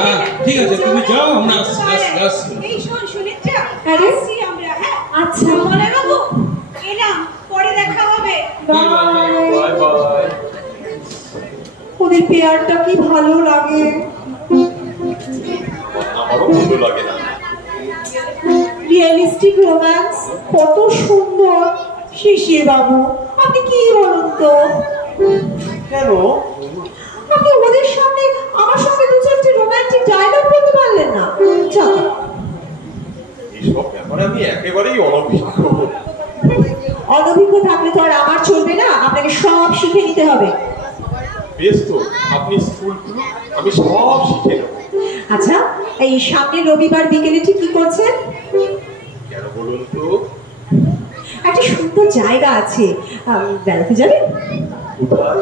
হ্যাঁ ঠিক আছে তুমি যাও, আমরা আসছি আসছি। এই শোন সুনেত্রা, আরে? আসছি আমরা, হ্যাঁ আচ্ছা মনে বাবু এলাম, পরে দেখা হবে। Bye bye. ওদের পেয়ারটা কি ভালো লাগে। আমারও ভালো লাগে না। রিয়েলিস্টিক রোম্যান্স কত সুন্দর। শিশির বাবু আপনি কি বলুন তো, কেন? আপনি ওদের সামনে আমার সঙ্গে দু চারটি রোমান্টিক ডায়লগ বলতে পারলেন না? যাও। এইসব ব্যাপারে আমি একেবারেই অনভিজ্ঞ। অনভিজ্ঞ থাকলে তো আর আমার চলবে না, আপনাকে সব শিখে নিতে হবে। বেশ তো, আপনি স্কুল খুলুন, আমি সব শিখে নেব। আচ্ছা এই সামনের রবিবার বিকেলে ঠিক কি করছেন? কেন বলুন তো? একটা সুন্দর জায়গা আছে, বেড়াতে যাবেন? কোথায়?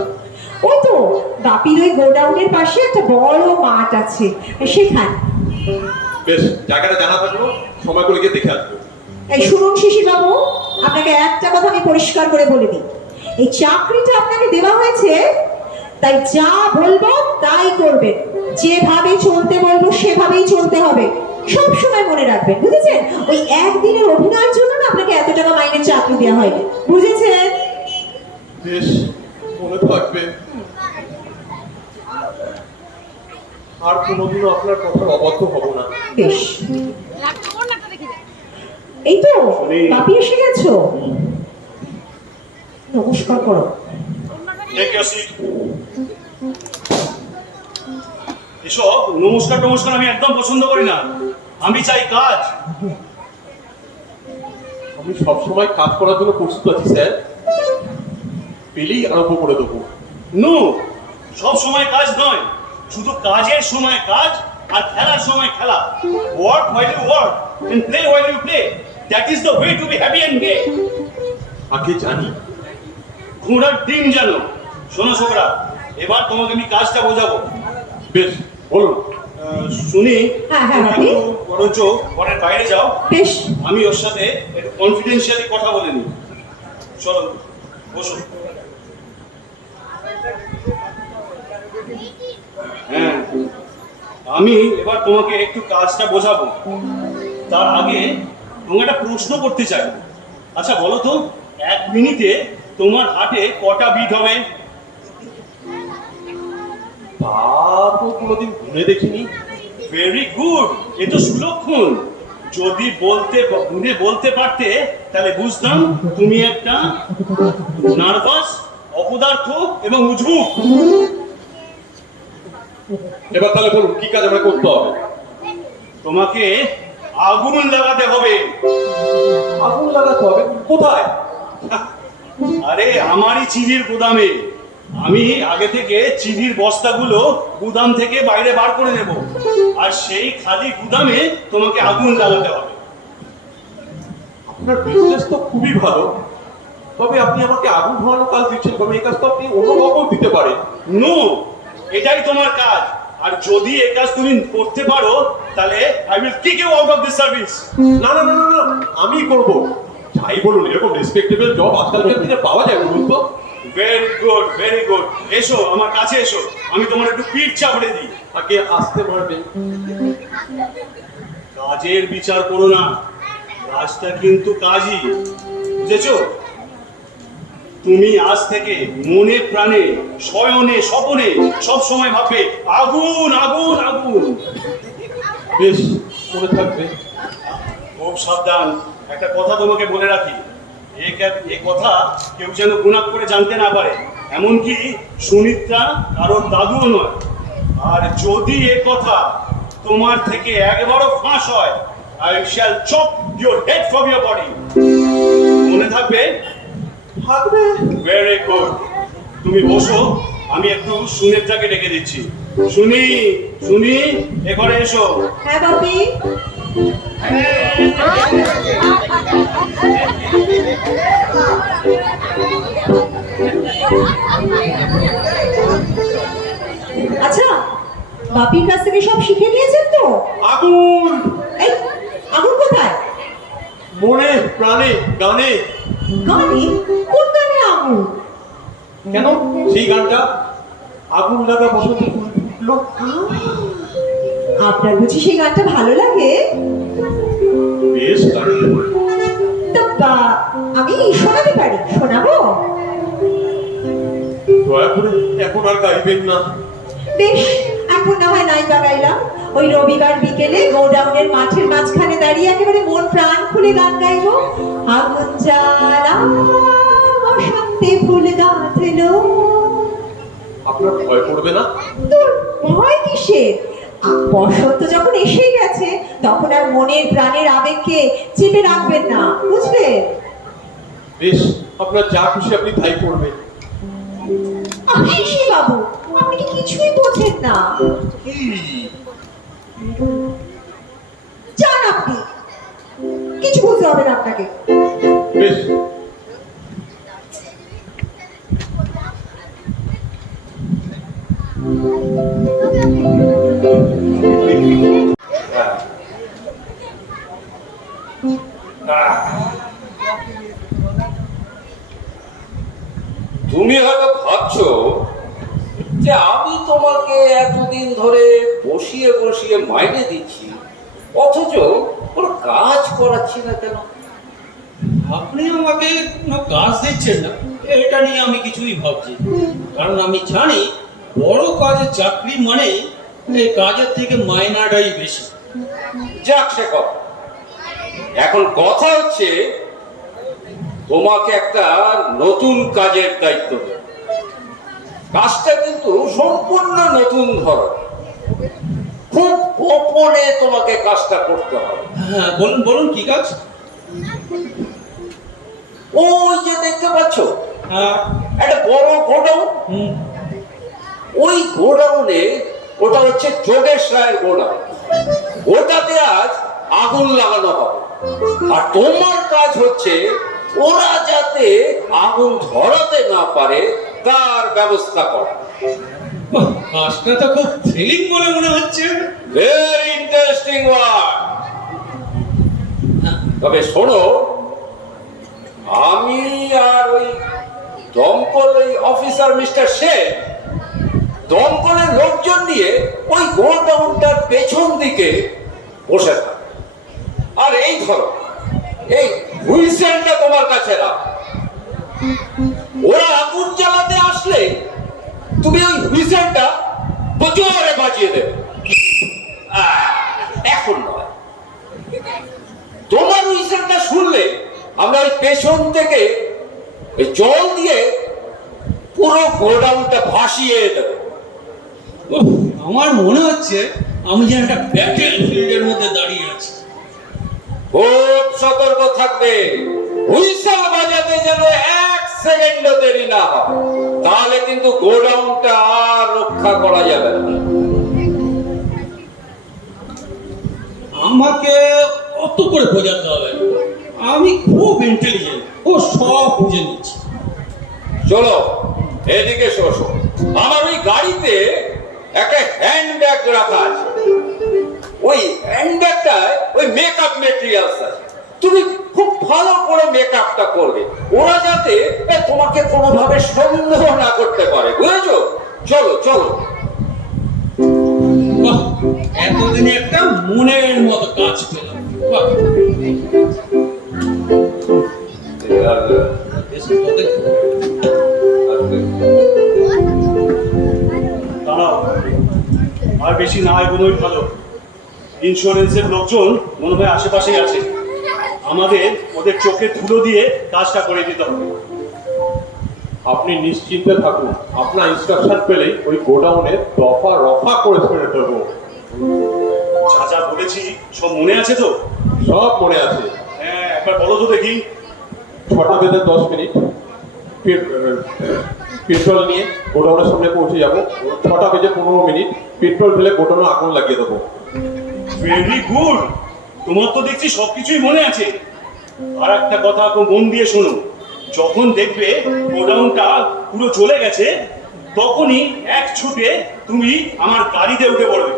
ওই তো বাপির ওই গোডাউনের পাশে একটা বড় মাঠ আছে, সেখানে। বেশ, জায়গাটা জানা থাকলো, সময় করে গিয়ে দেখে আসবো। এই শুনুন শিশির বাবু, আপনাকে একটা কথা আমি পরিষ্কার করে বলে দিই, এই চাকরিটা আপনাকে দেওয়া হয়েছে, তাই যা বলবো তাই করবেন, যেভাবে চলতে বলবো সেভাবেই চলতে হবে, সব সময় মনে রাখবেন, বুঝেছেন? ওই একদিনের অভিনয়ের জন্য না আপনাকে এত টাকা মাইনের চাকরি দেওয়া হয়নি, বুঝেছেন? বেশ, মনে থাকবে। আর কোনোদিনও আপনার কথা অবদ্ধ হব না। বেশ, এই তো বাপি এসে গেছো, নমস্কার করো। এসব নমস্কার টমস্কার আমি একদম পছন্দ করি না, আমি চাই কাজ। আমি সবসময় কাজ করার জন্য প্রস্তুত আছি স্যার, পেলেই আরম্ভ করে দেবো। নো, সব সময় কাজ নয়, শুধু কাজের সময় কাজ আর খেলার সময় খেলা। Work while you work and play while you play. That is the way to be happy and gay. আগে জানি। ঘোড়ার ডিম জানো। শোনো ছোকরা, এবার তোমাকে আমি কাজটা বোঝাবো। বেশ, বলুন। শুনি, হ্যাঁ, তুমি বাপি। একটু বরঞ্চ ঘরের বাইরে যাও, বেশ, আমি ওর সাথে একটু কনফিডেন্সিয়ালি কথা বলে নিই। চলো বসো। হ্যাঁ, আমি এবার তোমাকে একটু কাজটা বোঝাবো, তার আগে তোমাকে একটা প্রশ্ন করতে চাই। আচ্ছা বলো তো, 1 মিনিটে তোমার হার্টে কটা বিট হবে? তা তো কোনোদিন গুনে দেখিনি। ভেরি গুড, এ তো সুলক্ষণ। যদি গুনে বলতে পারতে তাহলে বুঝতাম তুমি একটা নার্ভাস, অপদার্থ এবং উজবুক। এবার তাহলে বলুন, কি কাজ আমাকে করতে হবে? তোমাকে আগুন লাগাতে হবে। আগুন লাগাতে হবে? কোথায়? আরে আমারই চিনির গুদামে। আমি আগে থেকে চিনির বস্তাগুলো গুদাম থেকে বাইরে বার করে নেব, আর সেই খালি গুদামে তোমাকে আগুন লাগাতে হবে। আপনার বিজনেস তো খুবই ভালো, তবে আপনি আমাকে আগুন ধরানো কাজ দিচ্ছেন, তবে এই কাজ তো আপনি অন্য কাউকেও দিতে পারেন। নো, এটাই তোমার কাজ, আর যদি এই কাজ তুমি করতে পারো তাহলে I will kick you out of this service. না না না না না, আমি করব। যাই বলুন, এরকম রেসপেক্টেবল জব আজকালকার দিনে পাওয়া যায় বলুন তো? Very good, very good. এসো আমার কাছে এসো, আমি তোমার একটু পিঠ চাপড়ে দিই। আগে আসতে পারবেন। কাজের বিচার করো না, কাজটা কিন্তু কাজই, বুঝেছো? তুমি আজ থেকে মনে প্রাণে শয়নে স্বপনে সব সময় ভাববে আগুন আগুন আগুন। বেশ, মনে থাকবে। খুব সাবধান, একটা কথা তোমাকে বলে রাখি, এ কথা কেউ যেন গুণাক করে জানতে না পারে, এমনকি সুমিত্রা কারোর দাদুও নয়। আর যদি এ কথা তোমার থেকে একবারও ফাঁস হয়, I shall chop your head from your body. মনে থাকবে? থাকবে। Very good. তুমি বসো, আমি একটু সুমিত্রাকে ডেকে দিচ্ছি। শুনি শুনি, এ ঘরে এসো। হ্যাঁ বাপি। আচ্ছা, বাপির কাছ থেকে সব শিখে নিয়েছেন তো? আগুন! এই আগুন কোথায়? মনে প্রাণে গানে। গানে? কোন গানে আগুন? কেন? সেই গানটা, আগুন লাগা বসন্ত ফুল ফুটলো। আপনার বুঝি সেই গানটা ভালো লাগে? বেশ গান। তো আমি শোনাতে পারি, শোনাবো? দয়া করে এখন আর গাইবেন না। বেশ, এখন না হয় নাই বা গাইলাম। ওই রবিবার বিকেলে গোডাউনের মাঠের মাঝখানে দাঁড়িয়ে একেবারে মন প্রাণ খুলে গান গাইবো। আগুন জ্বালা বসন্তে ফুল গাঁথলো। আপনার ভয় করবে না? তোর ভয় কিসের? বসন্ত যখন এসে গেছে তখন আর মনের প্রাণের আবেগকে চেপে রাখবেন না, বুঝলেন? বেশ, আপনার যা খুশি আপনি তাই করবেন। আশিসে বাবু, আপনি কি কিছুই বোঝেন না? যান আপনি, কিছু বুঝতে হবে না আপনাকে। বেশ, তুমি হয়তো ভাবছো যে আমি তোমাকে এতদিন ধরে বসিয়ে বসিয়ে মাইনে দিচ্ছি, অথচ কোনো কাজ করাচ্ছি না কেন? আপনি আমাকে কোনো কাজ দিচ্ছেন না, এটা নিয়ে আমি কিছুই ভাবছি। কারণ আমি জানি বড় কাজের চাকরি মানে এই কাজের থেকে মাইনাটাই বেশি। যাক সে কথা, এখন কথা হচ্ছে তোমাকে একটা নতুন কাজের দায়িত্ব দেব। কাজটা কিন্তু সম্পূর্ণ নতুন ধরন, খুব গোপনে তোমাকে কাজটা করতে হবে। হ্যাঁ, বলুন বলুন, কি কাজ? ওই যে দেখতে পাচ্ছ হ্যাঁ। একটা বড় গোডাউন, ওই গোডাউনে, ওটা হচ্ছে যোগেশ রায়ের গোডাউন, ওটাতে আজ আগুন লাগানো হবে। আর তোমার কাজ হচ্ছে ওরা যাতে আগুন ধরাতে না পারে তার ব্যবস্থা করা। কাজটা তো খুব থ্রিলিং বলে মনে হচ্ছে। Very interesting word. তবে শোনো, আমি আর ওই দমকল ওই অফিসার মিস্টার শেখ দমকলের লোকজন নিয়ে ওই গোডাউনটার পেছন দিকে বসে থাকে। আর এই ধরো, এই হুইসেলটা তোমার কাছে রাখ। ওরা আগুন জ্বালাতে আসলে তুমি ওই হুইসেলটা জোরে বাজিয়ে দেবে। এখন নয়, তোমার হুইসেলটা শুনলে আমরা ওই পেছন থেকে জল দিয়ে পুরো গোডাউনটা ভাসিয়ে দেবো। আমার মনে হচ্ছে আমি যেন একটা ব্যাটেল ফিল্ডের মধ্যে দাঁড়িয়ে আছি। খুব সতর্ক থাকবে, হুইসেল বাজাতে যেন 1 সেকেন্ডও দেরি না হয়, তাহলে কিন্তু গোডাউনটা আর রক্ষা করা যাবে না। আমাকে অত করে বোঝাতে হবে না। আমি খুব ইন্টেলিজেন্ট, ও সব বুঝে নিচ্ছি। চলো এদিকে শোষো, আমার ওই গাড়িতে একটা হ্যান্ডব্যাগ রাখা আছে। ওই হ্যান্ডব্যাগটায় ওই মেকআপ মেটেরিয়ালস আছে, তুমি খুব ভালো করে মেকআপটা করবে, ওরা যাতে তোমাকে কোনোভাবে সন্দেহ না করতে পারে, বুঝেছো? চলো চলো। এতদিনে একটা মনের মতো কাজ পেলাম। বাহ! বেশ তোদের দাঁড়াও, আর বেশি না এগোনোই ভালো। ইন্স্যুরেন্সের লোকজন মনে হয় আশেপাশেই আছে, আমাদের ওদের চোখে ধুলো দিয়ে কাজটা করে দিতে হবে। আপনি নিশ্চিন্তে থাকুন, আপনার ইনস্ট্রাকশন পেলেই ওই গোডাউনে দফা রফা করে ছেড়ে দেবো। যা যা বলেছি সব মনে আছে তো? সব মনে আছে। হ্যাঁ, একবার বলো তো দেখি। 6টা বেজে 10 মিনিট পেট্রোল নিয়ে গোডাউনের সামনে পৌঁছে যাবো। 6টা বেজে 15 মিনিট পেট্রোল ঢেলে গোডাউনে আগুন লাগিয়ে দেবো। ভেরি গুড, তোমার তো দেখছি সবকিছুই মনে আছে। আর একটা কথা খুব মন দিয়ে শোনো, যখন দেখবে গোডাউনটা পুরো চলে গেছে, তখনই এক ছুটে তুমি আমার গাড়িতে উঠে পড়বে।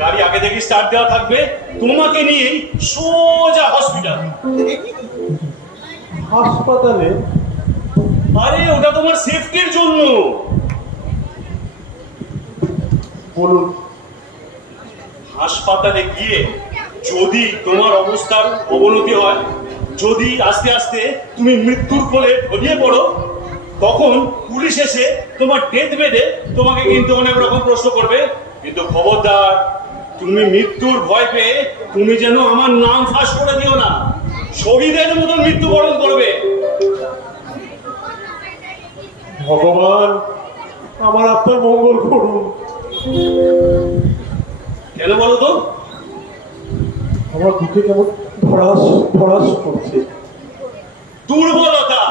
গাড়ি আগে থেকে স্টার্ট দেওয়া থাকবে, তোমাকে নিয়েই সোজা হসপিটাল। হাসপাতালে? আরে ওটা তোমার সেফটির জন্য। বলুন। হাসপাতালে গিয়ে যদি তোমার অবস্থার অবনতি হয়, যদি আস্তে আস্তে তুমি মৃত্যুর কোলে ঢলিয়ে পড়ো, তখন পুলিশ এসে তোমার ডেথ বেডে তোমাকে কিন্তু অনেক রকম প্রশ্ন করবে। কিন্তু খবরদার, তুমি মৃত্যুর ভয় পেয়ে তুমি যেন আমার নাম ফাঁস করে দিও না। শহীদের মতন মৃত্যুবরণ করবে। ভগবান আমার আত্মার মঙ্গল করুন। কেন বলো তো? আমার বুকে কেমন ধরাস ধরাস করছে। দুর্বলতা।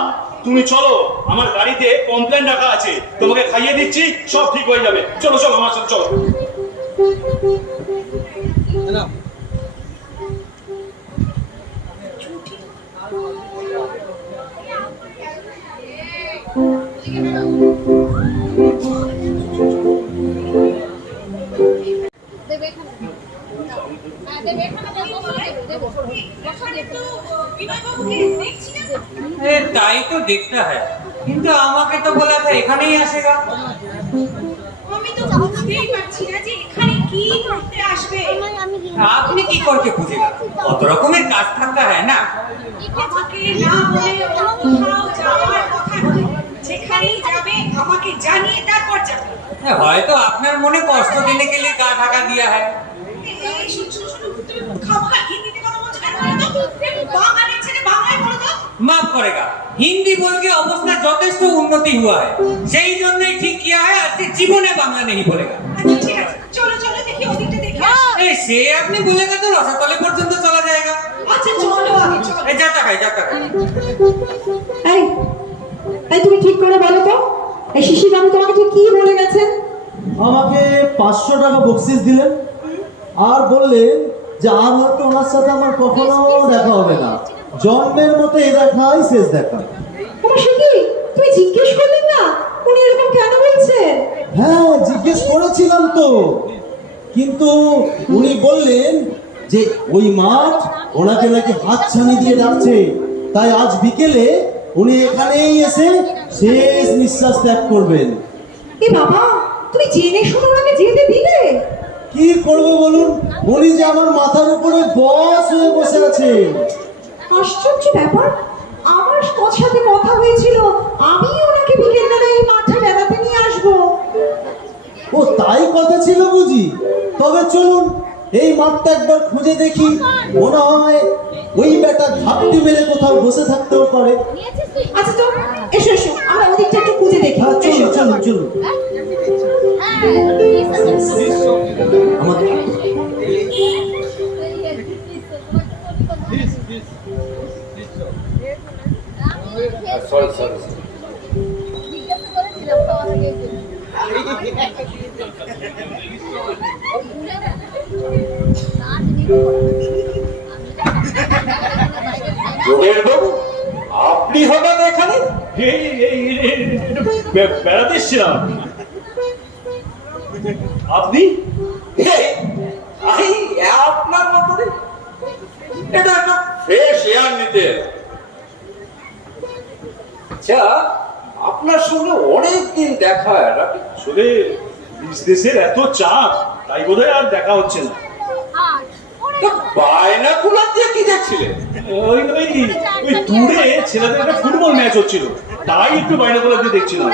তুমি চলো, আমার গাড়িতে কমপ্লেন রাখা আছে, তোমাকে খাইয়ে দিচ্ছি, সব ঠিক হয়ে যাবে। চলো চলো আমার সাথে চলো। তাই তো দেখতে হয়, কিন্তু আমাকে তো বলা था এখানেই আসেগা। আমি তো বুঝতেই পারছি না যে এখানে কি করতে আসবে। আপনি কি করতে খুঁজেগা? কত রকমের কাজ থাকতে হয় না। আমাকে না বলে কোথাও যাওয়ার কথা নয়। যেখানেই যাবে আমাকে জানিয়ে তারপর যাবে। হয়তো আপনার মনে কষ্ট देने के लिए গা ঢাকা दिया है। এই শুনুন তুমি খামখা হিন্দিতে কথা বলছো কেন? বাঙালি ছেলে বাংলায় বলো তো। माफ करेगा, हिंदी बोल के अवस्था যথেষ্ট উন্নতি हुआ है, সেই জন্যই ঠিক किया है আজকে জীবনে বাংলা नहीं बोलेगा। আচ্ছা ঠিক আছে, চলো চলো দেখি ওদিকটা দেখে আসি। এই সে আপনি बोलेगा तो রসাতলে পর্যন্ত চলা जाएगा। আচ্ছা চলো আগে চলো। এই যাতা খাই। এই এই তুমি ঠিক করে বলো তো, এই শিশির বাবু তোমাকে ঠিক কি বলে গেছেন? আমাকে 500 টাকা বকশিস দিলেন আর বললেন যে আর হয়তো ওনার সাথে আমার কখনো দেখা হবে না, জন্মের মতো এই দেখাই শেষ দেখা। তোমার সে কি তুমি জিজ্ঞেস করলেন না উনি এরকম কেন বলছেন? হ্যাঁ জিজ্ঞেস করেছিলাম তো, কিন্তু উনি বললেন যে ওই মাঠ ওনাকে নাকি হাতছানি দিয়ে ডাকছে, তাই আজ বিকেলে উনি এখানেই এসে শেষ নিঃশ্বাস ত্যাগ করবেন। এ বাবা, তুমি জেনে শুনে ওনাকে যেতে দিলে? কি করবো বলুন, উনি যে আমার মাথার উপরে বস হয়ে বসে আছে। আশ্চর্য ব্যাপার, আমার ওর সাথে কথা হয়েছিল আমি ওনাকে বিকেলবেলা এই মাঠে বেড়াতে নিয়ে আসবো। ও তাই কথা ছিল বুঝি? তবে চলুন এই মাঠটা একবার খুঁজে দেখি, মনে হয় ওই বেটা ঘাপটি মেরে কোথাও বসে থাকতেও পারে। আচ্ছা তো এসো এসো আমরা ওদিকটা একটু খুঁজে দেখি। হ্যাঁ চলুন চলুন চলুন। সরি সরি যোগেশ বাবু, আপনি হঠাৎ এখানে? বেড়াতে এসছিলাম। আপনি? আপনার মতো এটা একটা ফ্রেশ এয়ার নিতে। আচ্ছা, আপনার সঙ্গে অনেকদিন দেখা হয়। আসলে বিজনেসের এত চাপ, তাই বোধহয় আর দেখা হচ্ছে না। বায়নাকুলার দিয়ে কি দেখছিলে? ওই ওই ওই দূরে ছেলেদের একটা ফুটবল ম্যাচ হচ্ছিল, তাই একটু বাইনোকুলার দিয়ে দেখছিলাম।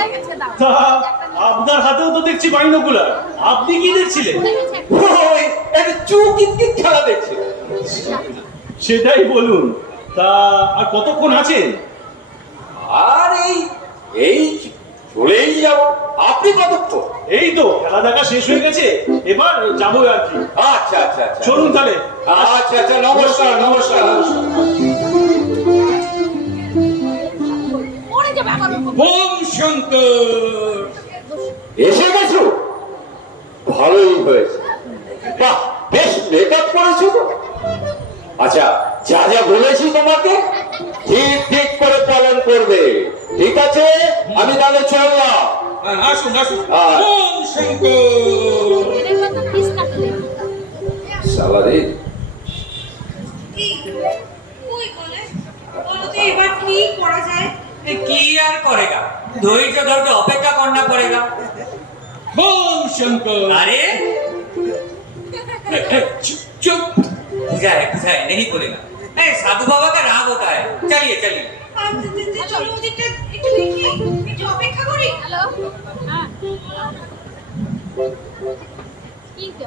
তা আপনার হাতেও তো দেখছি বাইনোকুলার, আপনি কি দেখছিলেন? ওই একটা চুকিৎকিৎ খেলা দেখছি। সেটাই বলুন। তা আর কতক্ষণ আছেন? আর এই চলেই যাবো। আপনি কতক্ষণ? এই তো খেলা দেখা শেষ হয়ে গেছে, এবার যাবো আর কি। আচ্ছা আচ্ছা আচ্ছা, চলুন তাহলে। আচ্ছা আচ্ছা, নমস্কার নমস্কার। ওম শঙ্কর। এসে গেছো? ভালোই হয়েছে। বাহ, বেশ মেকআপ করেছো তো। আচ্ছা, যা যা বলেছি তোমাকে ঠিক ঠিক করে পালন করবে, ঠিক আছে? আমি তাহলে চললাম। আসুন আসুন। আর- ওম শঙ্কর। সালারে কি ওই বলে বলো তো এবার কি করা যায়? কি আর করেগা, ধৈর্য ধরকে অপেক্ষা করना पड़ेगा। ओम शंकर। अरे चुप, बुझाए नहीं बोलेगा। साधु बाबा का राग होता है। चलिए चलिए। চলো ওদিকটা একটু দেখি, একটু অপেক্ষা করি। হ্যালো হ্যাঁ কি তো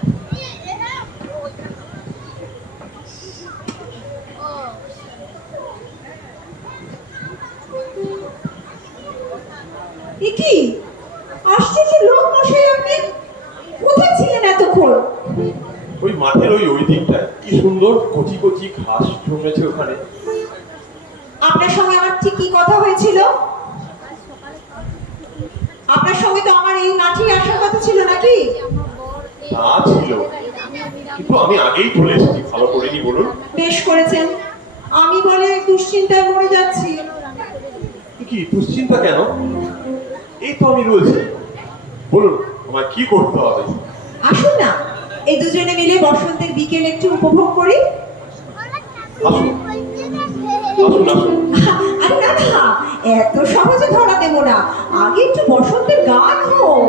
এ কি আশ্চর্য লোক মশাই, আপনি কোথায় ছিলেন এতক্ষণ? ওই মাঠের ওই দিকটায় কি সুন্দর কচি কচি ঘাস জমেছে ওখানে। আপনার সঙ্গে আমার ঠিক কি কথা হয়েছিল? আপনার সঙ্গে তো আমার এই মাঠে আসার কথা ছিল নাকি? তা ছিল, কিন্তু আমি আগেই চলে এসেছি। ভালো করিনি বলুন? বেশ করেছেন। আমি বলে দুশ্চিন্তায় মরে যাচ্ছি। কি দুশ্চিন্তা কেন? এই তো আমি রয়েছি। বলুন আমার কি করতে হবে? আসুন না, এই দুজনে মিলে বসন্তের বিকেল একটু উপভোগ করি। আসুন আসুন আসুন। আরে না না, এত সহজে ধরা দেবো না। আগে একটু বসন্তের গান হোক।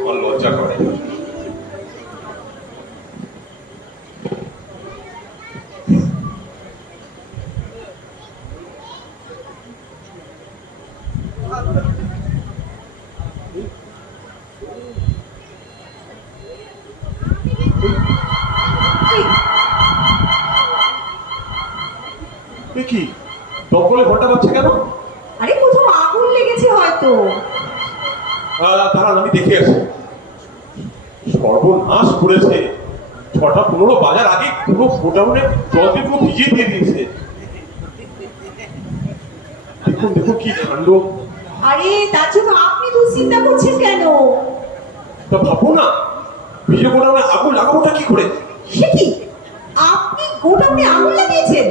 আমার লজ্জা করে। কি দখলে ঘন্টা বাজছে কেন? আরে কোথাও আগুন লেগেছে হয়তো। দাঁড়ান আমি দেখে আসি। সর্বনাশ করেছে। 6:15 বাজার আগে পুরো গোডাউনে জল দিয়ে পুরো ভিজিয়ে দিয়ে দিয়েছে। দেখুন দেখুন কি কাণ্ড। আরে তার জন্য আপনি দুশ্চিন্তা করছেন কেন? তা ভাবো না, ভিজে গোডাউনে আগুন লাগাবোটা কি করে? সে কি, আপনি গোডাউনে আগুন লাগিয়েছেন?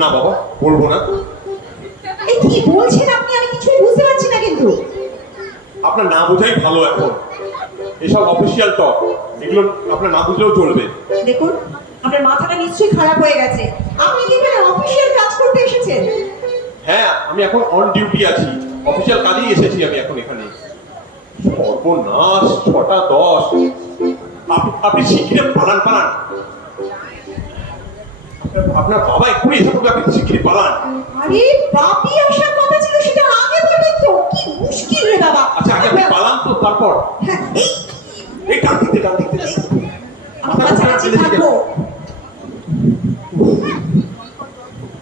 না বাবা, বলবো না। এই কি বলছেন আপনি? আমি কিছুই বুঝতে পারছি না কিন্তু। আপনার না বোঝাই ভালো এখন। এসব অফিসিয়াল টক, এগুলো আপনার না বুঝলেও চলবে। দেখুন, আপনার মাথাটা নিশ্চয়ই খারাপ হয়ে গেছে। আপনি কি এখানে অফিসিয়াল কাজ করতে এসেছেন? হ্যাঁ, আমি এখন অন ডিউটি আছি। অফিসিয়াল কাজেই এসেছি আমি এখন এখানে। সর্বনাশ, 6:10। আপনি শিগগিরি পালান পালান। আপনার বাবা এক্ষুনি এসে পড়বে, আপনি শিগগিরি পালান। আরে বাপি আসার কথা ছিল, সেটা আগে বলবেন তো। কি মুশকিল রে বাবা। আচ্ছা আগে আপনি পালান তো, তারপর। হ্যাঁ, এই ডান দিতে আমার কাছাকাছি থাকবো।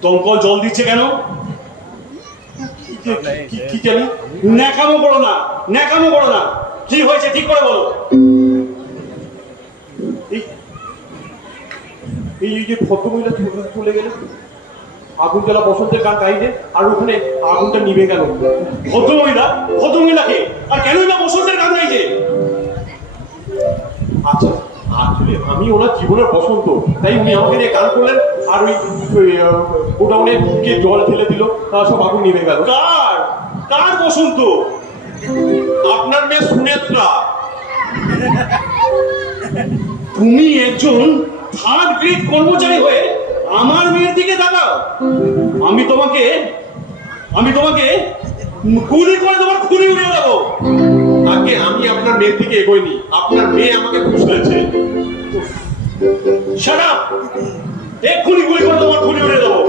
দমকল জল দিচ্ছে কেন? কি জানি। ন্যাকামো করো না, ন্যাকামো করো না। কি হয়েছে ঠিক করে বলো। এই যে ভদ্রমহিলা চলে গেল, আগুন জ্বালা বসন্তের গান গাইলে, আর ওখানে আগুনটা নিভে গেল। ভদ্রমহিলাকে আর কেনই বা বসন্তের গান গাইছে? আচ্ছা, আসলে আমি ওনার জীবনের বসন্ত, তাই উনি আমাকে নিয়ে গান করলেন, আর ওই গোডাউনে গিয়ে জল ঢেলে দিল, সব আগুন নিভে গেল। কার বসন্ত? আপনার মেয়ে সুনেত্রা। তুমি একজন থার্ড গ্রেড কর্মচারী হয়ে আমার মেয়ের দিকে তাকাও। আমি তোমাকে গুলি করে তোমার খুনি উড়িয়ে দেবো। আগে আমি আপনার মেয়ের দিকে এগোইনি, আপনার মেয়ে আমাকে ফুসলেছে। Shut up! এক্ষুনি গুলি করে তোমার খুলি উড়ে দেবো।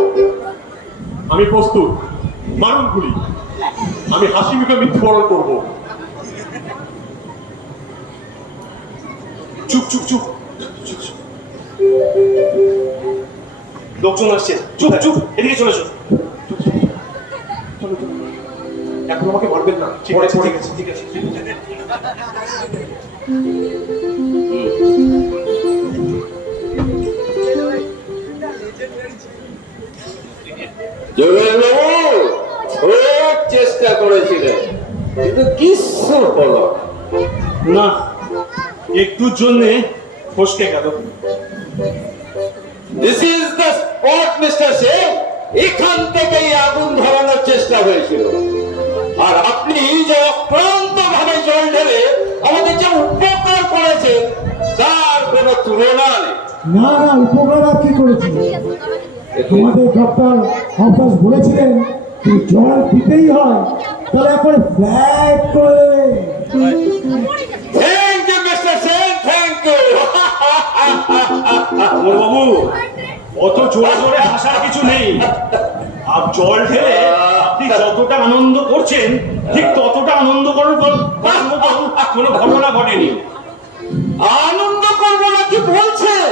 আমি প্রস্তুত, মারুন গুলি। আমি হাসি মুখে মৃত্যুবরণ করবো। চুপ চুপ চুপ, লোকজন আসছে। চুপ চুপ, এদিকে চলে এসো। এখন আমাকে মারবেন না, ঠিক আছে ঠিক আছে ঠিক আছে। যোগেশবাবু খুব চেষ্টা করেছিলেন, কিন্তু কিছু হলো না, একটুর জন্যে ফসকে গেল। This is the spot mister Sheikh. এখান থেকেই আগুন ধরানোর চেষ্টা হয়েছিল, আর আপনি যে অক্লান্ত ভাবে জল ঢেলে আমাদের যে উপকার করেছেন তার কোনো তুলনা নেই। না না, উপকার আর কি করেছি? তোমাদের ডক্টর অফাস বলেছিলেন তুমি জল দিতেই হয়, তাহলে একবার ফ্ল্যাট করে। Thank you mister Sheikh, thank you. বাবু, অত জোরে জোরে হাসার কিছু নেই। জল ঢেলে আপনি যতটা আনন্দ করছেন, ঠিক ততটা আনন্দ করার কোনো ঘটনা ঘটেনি। আনন্দ করবো না কি বলছেন?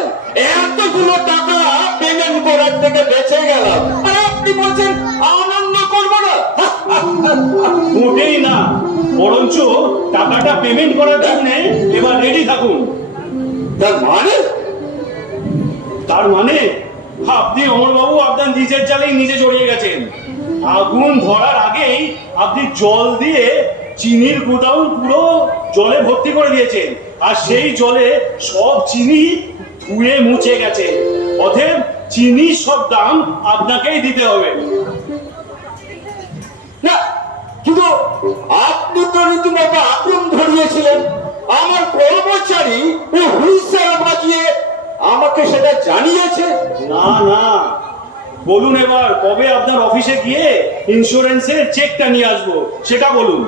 এতগুলো টাকা পেমেন্ট করার থেকে বেঁচে গেলাম, আর আপনি বলছেন আনন্দ করবো না? মোটেই না, বরঞ্চ টাকাটা পেমেন্ট করার জন্য এবার রেডি থাকুন। তার মানে আপনি অমরবাবু আপনার নিজের জালেই নিজে জড়িয়ে গেছেন। আগুন ধরার আগেই আপনি জল দিয়ে চিনির গোডাউন পুরো জলে ভর্তি করে দিয়েছেন, আর সেই জলে সব চিনি ধুয়ে মুছে গেছে। অতএব চিনির সব দাম আপনাকেই দিতে হবে। না, কিন্তু আপনি তো রীতিমতো আগুন ধরিয়েছিলেন। আমার কর্মচারী ও হুইসেল বাজিয়ে আমাকে সেটা জানিয়েছে। না না, বলুন এবার কবে আপনার অফিসে গিয়ে ইন্স্যুরেন্সের চেকটা নিয়ে আসবো সেটা বলুন।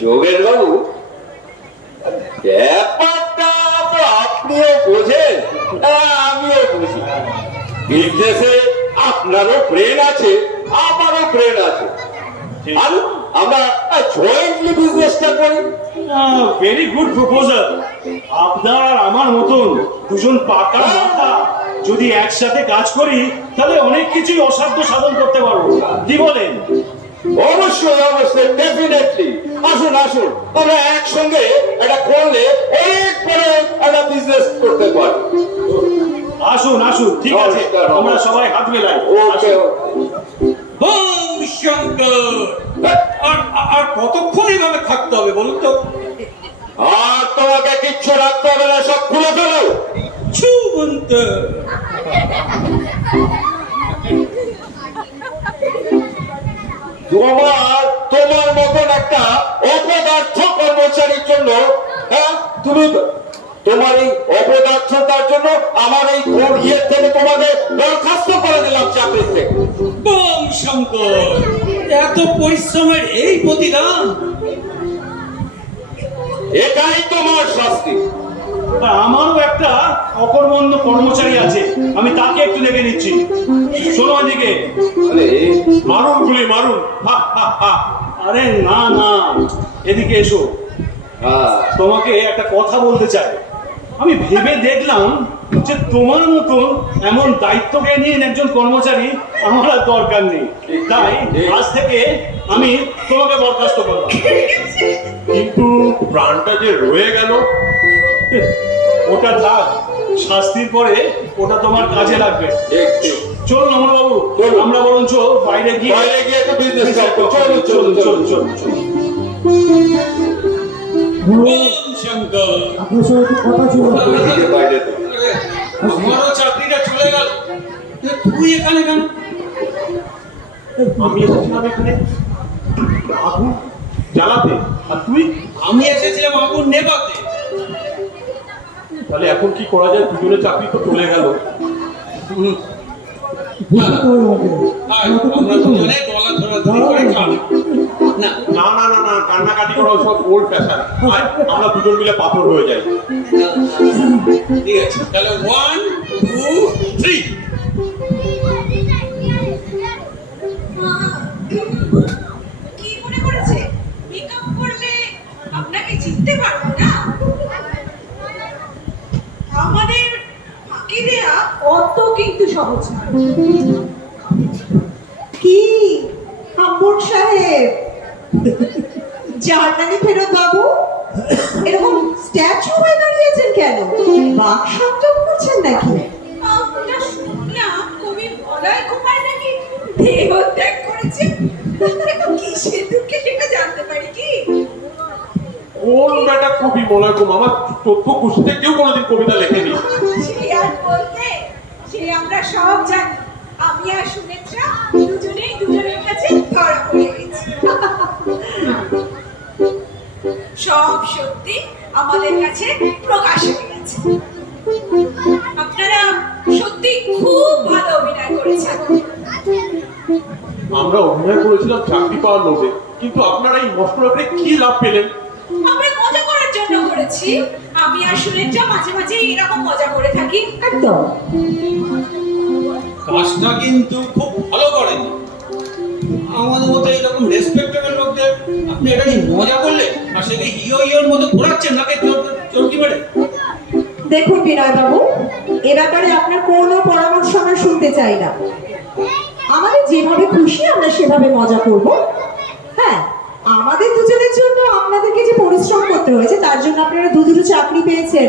যোগেশ বাবু, ব্যাপারটা তো আপনিও বোঝেন, আমিও বুঝি। বিজনেসে আপনারও ব্রেন আছে, আমারও ব্রেন আছে, আর আমরা জয়েন্টলি বিজনেসটা করি। Very good proposal. আপনার আর আমার মতন দুজন পাকা মাথা যদি একসাথে কাজ করি, তাহলে অনেক কিছুই অসাধ্য সাধন করতে পারবো। কি বলেন? অবশ্যই অবশ্যই, ডেফিনেটলি। আসুন আসুন, আমরা একসঙ্গে এটা করলে অনেক বড় একটা বিজনেস করতে পারি। আসুন আসুন, ঠিক আছে, আমরা সবাই হাত মেলাই। ওকে। বোম শঙ্কর! আর কতক্ষণ এইভাবে থাকতে হবে বলুন তো? আর তোমাকে কিচ্ছু রাখতে হবে না, সব খুলে ফেলো। ছুমন্ত! তোমার মতন একটা অপদার্থ কর্মচারীর জন্য, হ্যাঁ, তুমি তোমার এই অপদার্থতার জন্য আমার এই ইয়ে থেকে তোমাকে বরখাস্ত করে দিলাম চাকরি থেকে। বোম শঙ্কর! এত পরিশ্রমের এই প্রতিদান? এটাই তোমার শাস্তি। আমারও একটা অকর্মণ্য কর্মচারী আছে, আমি তাকে একটু দেখে নিচ্ছি। শোনো এদিকে, মারুন গুলি মারুন। আরে না না, এদিকে এসো। তোমাকে একটা কথা বলতে চাই। আমি ভেবে দেখলাম যে তোমার মতন এমন দায়িত্বজ্ঞানহীন একজন কর্মচারী আমার আর দরকার নেই, তাই আজ থেকে আমি তোমাকে বরখাস্ত করলাম। কিন্তু প্রাণটা যে রয়ে গেল, ওটা থাক, শাস্তির পরে ওটা তোমার কাজে লাগবে। চলুন অমরবাবু, আমরা বরঞ্চ বাইরে গিয়ে একটু বিজনেস করব। চলুন চলুন চলুন চলুন চলুন। বোম শঙ্কর! আপনার সঙ্গে একটু কথা ছিল। আমারও চাকরিটা চলে গেল, তুই এখানে কেন? আমি এসেছিলাম এখানে আগুন জ্বালাতে, আর তুই? আমি এসেছিলাম আগুন নেভাতে। তাহলে এখন কি করা যায়? দুজনের চাকরি তো চলে গেল। বুঝতে হবে আমাকে। আমরা দুজনে গলা ধরাধরি করে খাবো। না না না না না কান্নাকাটি করা সব ওল্ড ফ্যাশন। আমরা দুজন মিলে পাথর হয়ে যাই। ঠিক আছে তাহলে 1 2 3 কি মনে করেছে মেকআপ করলে আপনাকে চিনতে পারবো না? আমাদের ফাঁকি দেয়া অত কিন্তু সহজ নয়। কি হাম্বুর সাহেব, জার্মানি ফেরত বাবু এরকম স্ট্যাচু হয়ে দাঁড়িয়েছেন কেন? বাক সংযোগ করছেন নাকি? আমরা শুনলাম কবি বলাই কুমার নাকি দেহত্যাগ করেছে। কিসের দুঃখে সেটা জানতে পারি কি? কোন বেটা কবি মনে কম আমার তথ্য কুশিতে কেউ কোনোদিন কবিতা লেখেনি। সে আর বলতে, সে আমরা সব জানি। আমি আর সুনেত্রা দুজনেই দুজনের কাছে ধরা পড়ে গেছি। সব সত্যি আমাদের কাছে প্রকাশ হয়ে গেছে। আপনারা সত্যি খুব ভালো অভিনয় করেছেন। আমরা অভিনয় করেছিলাম চাকরি পাওয়ার লোভে, কিন্তু আপনারা এই মশলা করে কি লাভ পেলেন? আমরা মজা করার জন্য করেছি। আমি আর সুনেত্রা মাঝে মাঝে এরকম মজা করে থাকি। একদম। কাজটা কিন্তু খুব ভালো করেন। আমাদের মতো এরকম রেসপেক্টেবল লোকদের আপনি এটা নিয়ে মজা করলে আর সেটা হিওর মতো ঘোরাচ্ছেন নাকি চরকি মেরে। দেখুন বিনয় বাবু, এ ব্যাপারে আপনার কোনো পরামর্শ আমরা শুনতে চাই না। আমাদের যেভাবে খুশি আমরা সেভাবে মজা করব। হ্যাঁ, আমাদের দুজনের জন্য আপনাদেরকে যে পরিশ্রম করতে হয়েছে তার জন্য আপনারা দুটো চাকরি পেয়েছেন।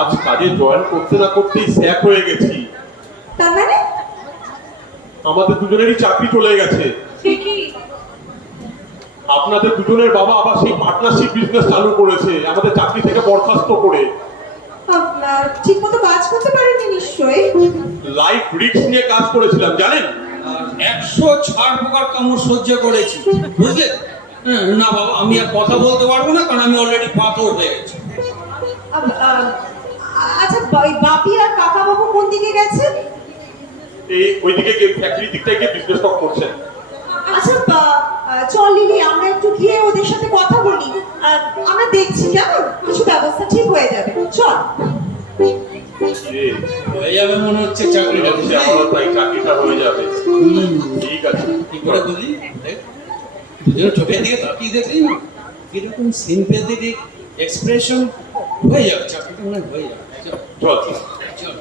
আজ কাজে জয়েন করতে না করতেই স্যাক হয়ে গেছি। তার মানে আমাদের দুজনেরই চাকরি চলে গেছে। সে কি? আপনাদের দুজনের বাবা আবার সেই পার্টনারশিপ বিজনেস চালু করেছে আমাদের চাকরি থেকে বরখাস্ত করে। ঠিক মতো কাজ করতে পারেননি নিশ্চয়ই। লাইফ রিস্ক নিয়ে কাজ করেছিলাম জানেন। 100 ছাড় পোকার কামড় সহ্য করেছি, বুঝলেন? না বাবা, আমি আর কথা বলতে পারবো না, কারণ আমি অলরেডি পাথর হয়ে গেছি। আচ্ছা, বাপি আর কাকা বাবু কোন দিকে গেছেন? এই ওইদিকে ফ্যাক্টরি দিকটায় গিয়ে বিজনেস করছেন। আচ্ছা, চল লিলি, আমরা একটু গিয়ে ওদের সাথে কথা বলি। আমরা দেখছি কেমন কিছু ব্যবস্থা ঠিক হয়ে যাবে। চল। হয়ে যাবে মনে হচ্ছে চাকরিটা। আমারও তাই চাকরিটা হয়ে যাবে। ঠিক আছে, কি করে বুঝলি? দুজনের চোখের দিকে তাকিয়ে দেখলি না কিরকম সিম্পেথেটিক এক্সপ্রেশন। হয়ে যাবে চাকরিটা, মনে হয় হয়ে যাবে। চল চল।